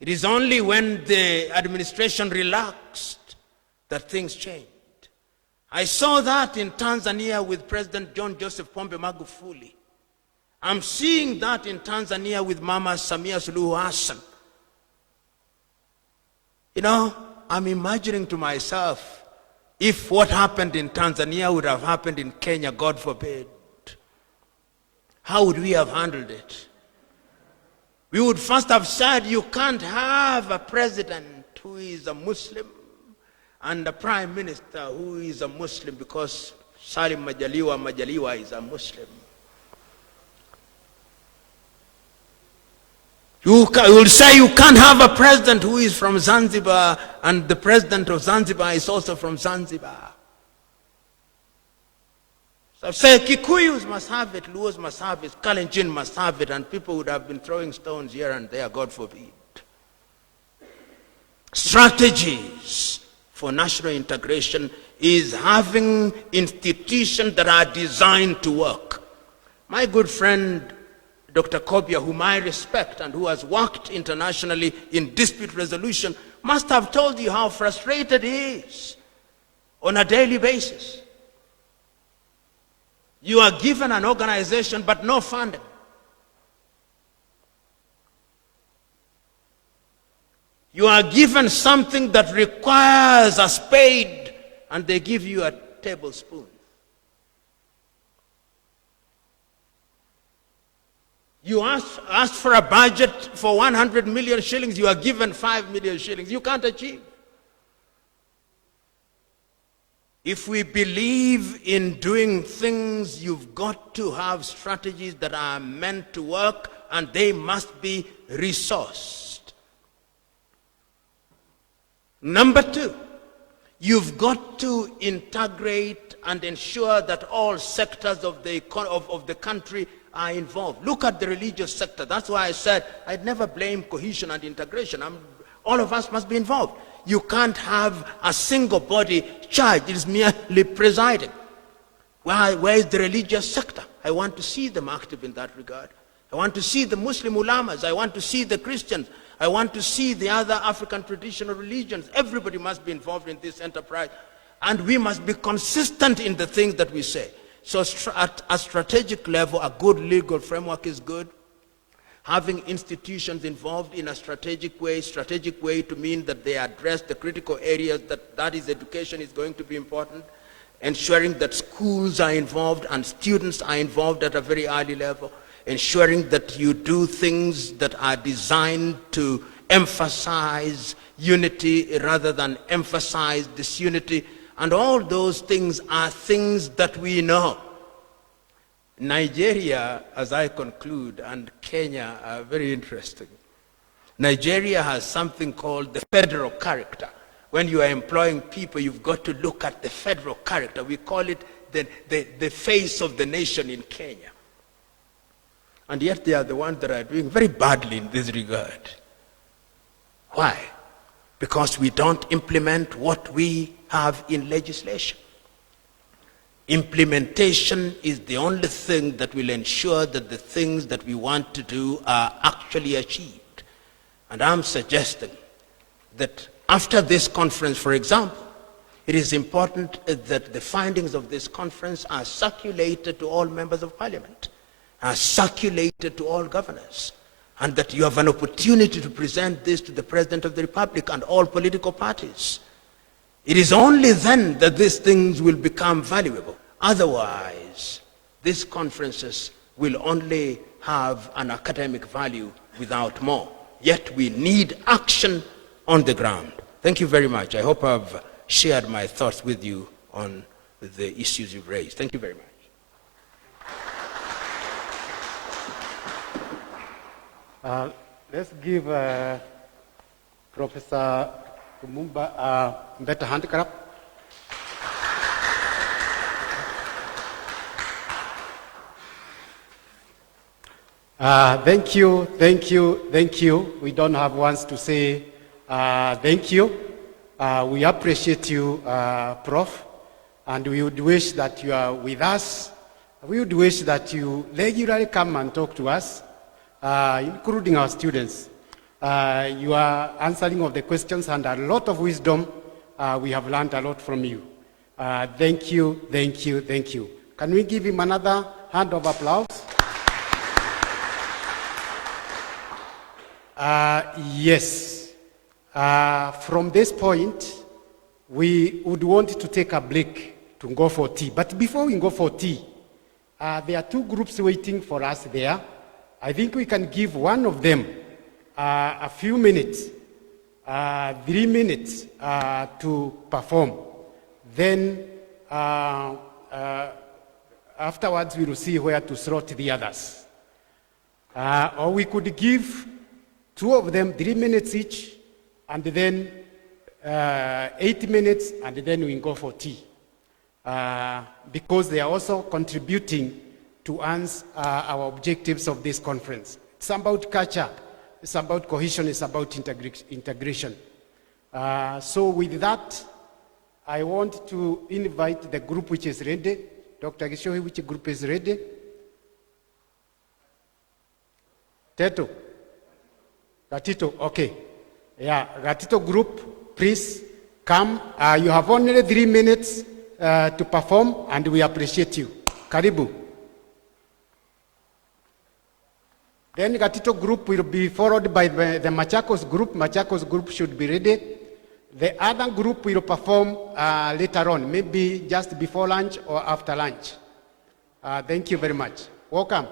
It is only when the administration relaxed that things changed. I saw that in Tanzania with President John Joseph Pombe Magufuli. I'm seeing that in Tanzania with Mama Samia Suluhu Hassan. You know, I'm imagining to myself if what happened in Tanzania would have happened in Kenya, God forbid. How would we have handled it? We would first have said, you can't have a president who is a Muslim and a prime minister who is a Muslim, because Salim Majaliwa is a Muslim. You will say you can't have a president who is from Zanzibar and the president of Zanzibar is also from Zanzibar. So say Kikuyus must have it, Luos must have it, Kalenjin must have it, and people would have been throwing stones here and there, God forbid. Strategies for national integration is having institutions that are designed to work. My good friend Dr. Kobia, whom I respect and who has worked internationally in dispute resolution, must have told you how frustrated he is on a daily basis. You are given an organization but no funding. You are given something that requires a spade and they give you a tablespoon. You ask for a budget for 100 million shillings, you are given 5 million shillings. You can't achieve. If we believe in doing things, you've got to have strategies that are meant to work, and they must be resourced. Number two, you've got to integrate and ensure that all sectors of the country are involved. Look at the religious sector. That's why I said I'd never blame cohesion and integration. All of us must be involved. You can't have a single body charged. It is merely presiding. Where is the religious sector? I want to see them active in that regard. I want to see the Muslim ulamas. I want to see the Christians. I want to see the other African traditional religions. Everybody must be involved in this enterprise. And we must be consistent in the things that we say. So at a strategic level, a good legal framework is good. Having institutions involved in a strategic way to mean that they address the critical areas that is education is going to be important. Ensuring that schools are involved and students are involved at a very early level. Ensuring that you do things that are designed to emphasize unity rather than emphasize disunity. And all those things are things that we know. Nigeria, as I conclude, and Kenya are very interesting. Nigeria has something called the federal character. When you are employing people, you've got to look at the federal character. We call it the face of the nation in Kenya. And yet they are the ones that are doing very badly in this regard. Why? because we don't implement what we have in legislation. Implementation is the only thing that will ensure that the things that we want to do are actually achieved. And I'm suggesting that after this conference, for example, it is important that the findings of this conference are circulated to all members of parliament, are circulated to all governors, and that you have an opportunity to present this to the President of the Republic and all political parties. It is only then that these things will become valuable. Otherwise, these conferences will only have an academic value without more. Yet we need action on the ground. Thank you very much. I hope I've shared my thoughts with you on the issues you've raised. Thank you very much. Let's give Professor Lumumba a better hand clap. Thank you, thank you, thank you. We don't have words to say thank you. We appreciate you, Prof, and we would wish that you are with us. We would wish that you regularly come and talk to us, including our students. You are answering of the questions and a lot of wisdom. We have learned a lot from you. Thank you, thank you, thank you. Can we give him another hand of applause? Yes. From this point, we would want to take a break to go for tea. But before we go for tea, there are two groups waiting for us there. I think we can give one of them a few minutes, 3 minutes to perform. Then afterwards we will see where to slot the others. Or we could give two of them 3 minutes each, and then 8 minutes, and then we go for tea. Because they are also contributing to answer our objectives of this conference. It's about culture, it's about cohesion, it's about integration. So with that, I want to invite the group which is ready. Dr. Gishohi, which group is ready? Teto? Gatito, okay. Yeah, Gatito group, please come. You have only 3 minutes to perform, and we appreciate you. Karibu. Then Gatito group will be followed by the Machakos group. Machakos group should be ready. The other group will perform later on, maybe just before lunch or after lunch. Thank you very much. Welcome.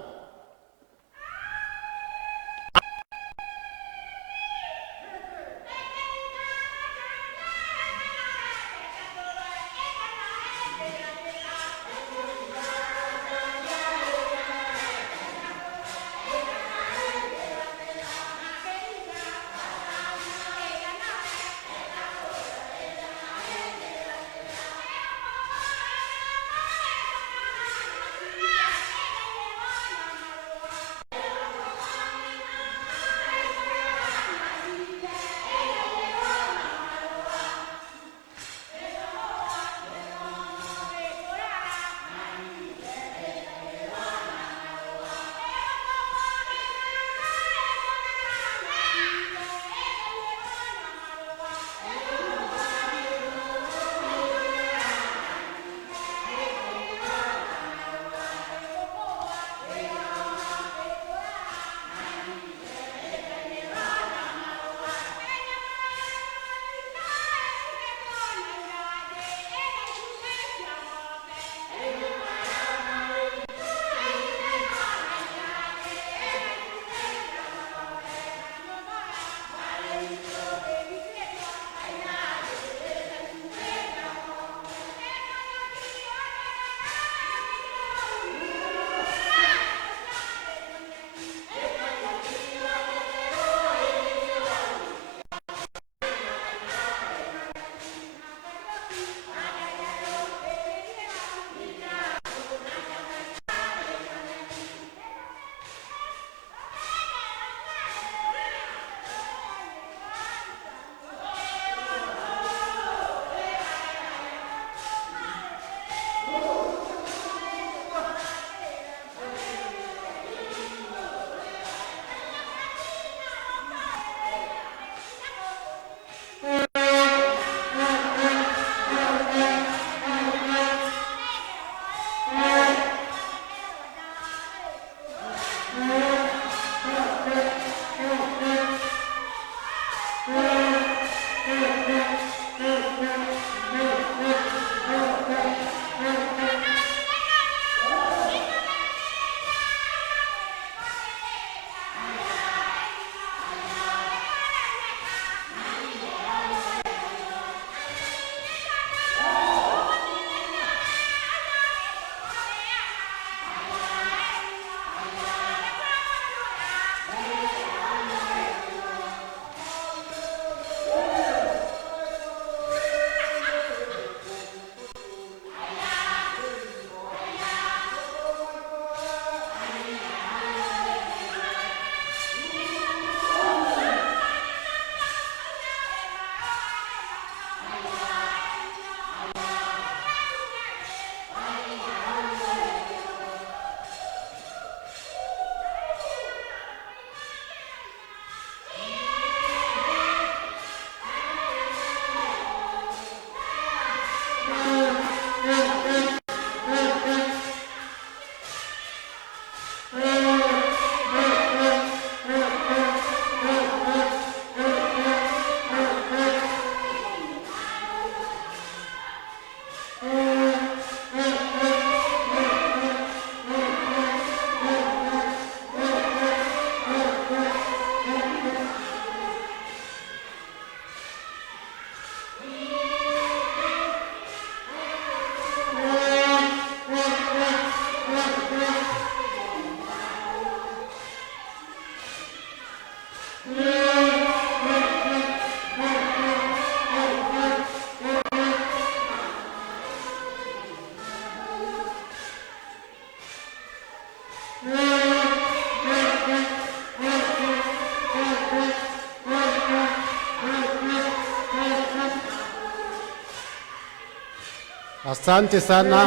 Asante sana.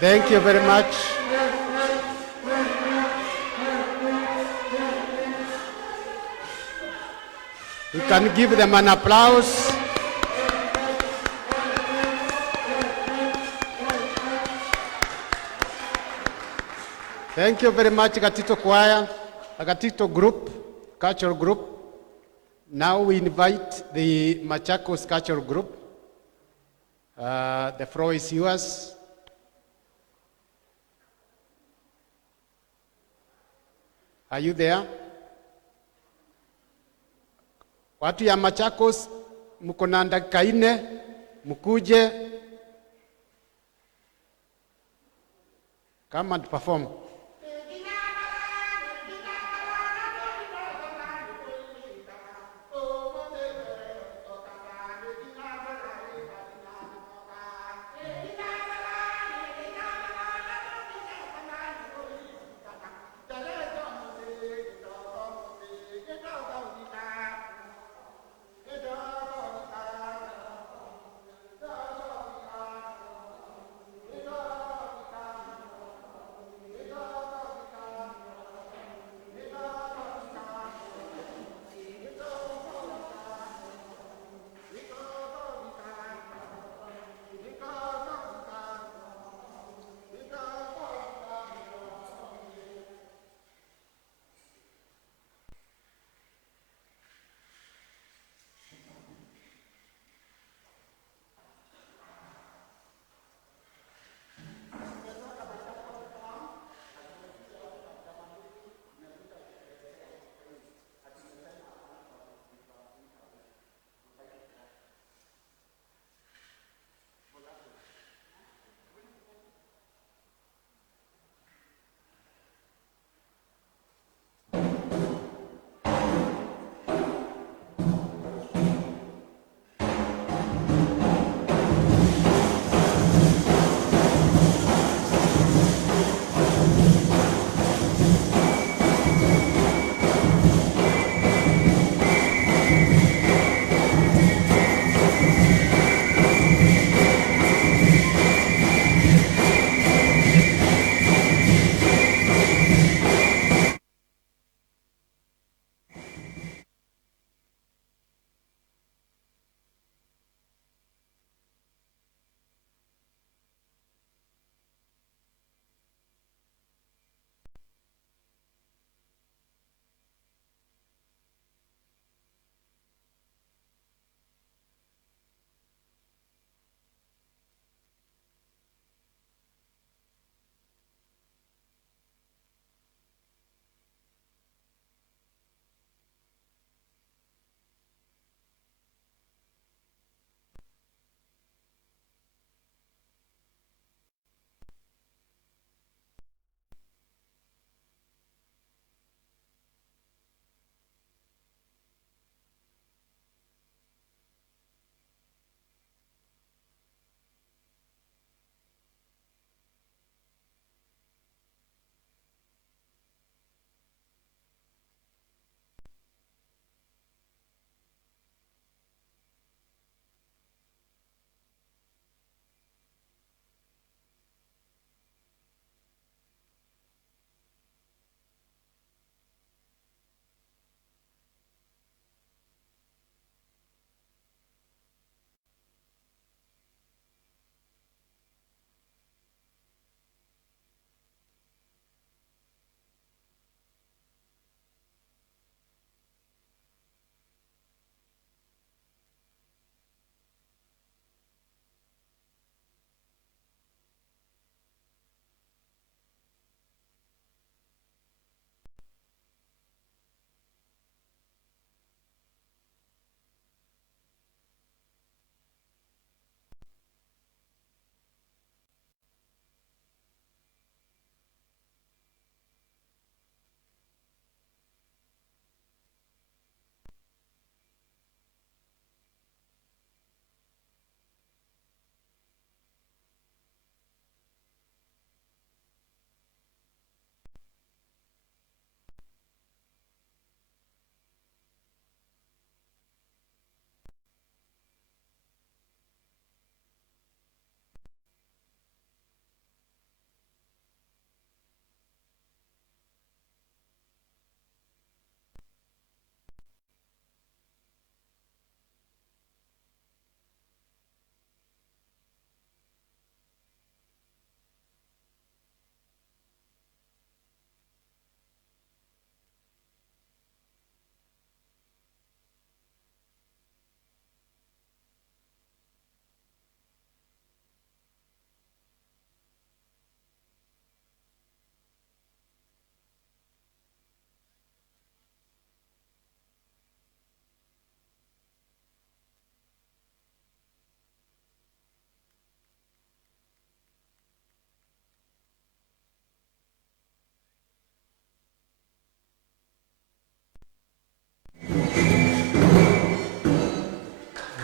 Thank you very much. We can give them an applause. Thank you very much, Gatito Choir, Gatito Group, Cultural Group. Now we invite the Machakos Cultural Group. The floor is yours. Are you there? Watu ya Machakos, mko na dakika 4, mkuje come and perform.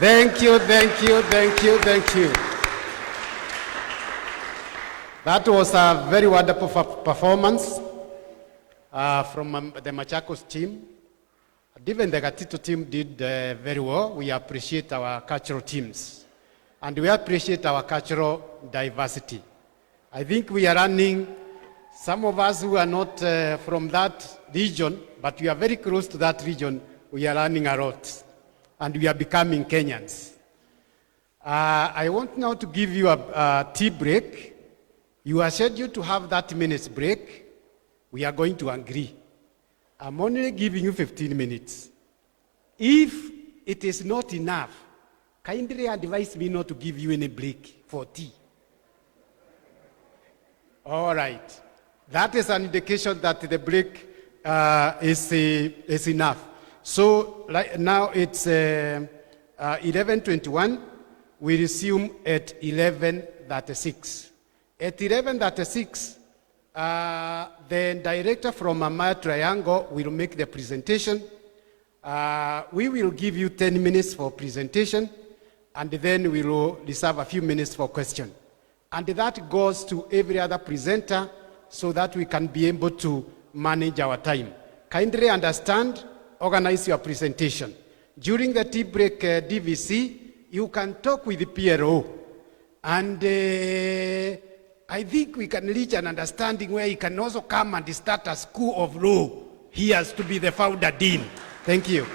Thank you, thank you, thank you, thank you. That was a very wonderful performance from the Machakos team. Even the Gatito team did very well. We appreciate our cultural teams. And we appreciate our cultural diversity. I think we are running, some of us who are not from that region, but we are very close to that region, we are learning a lot. And we are becoming Kenyans. I want now to give you a tea break. You are scheduled to have 30 minutes break. We are going to agree. I'm only giving you 15 minutes. If it is not enough, kindly advise me not to give you any break for tea. All right. That is an indication that the break is enough. So now it's 11:21. We resume at 11:36. At 11:36, the director from Amaya Triangle will make the presentation. We will give you 10 minutes for presentation, and then we will reserve a few minutes for question. And that goes to every other presenter so that we can be able to manage our time. Kindly understand, organize your presentation. During the tea break DVC, you can talk with the PRO. And I think we can reach an understanding where he can also come and start a school of law. He has to be the founder dean. Thank you.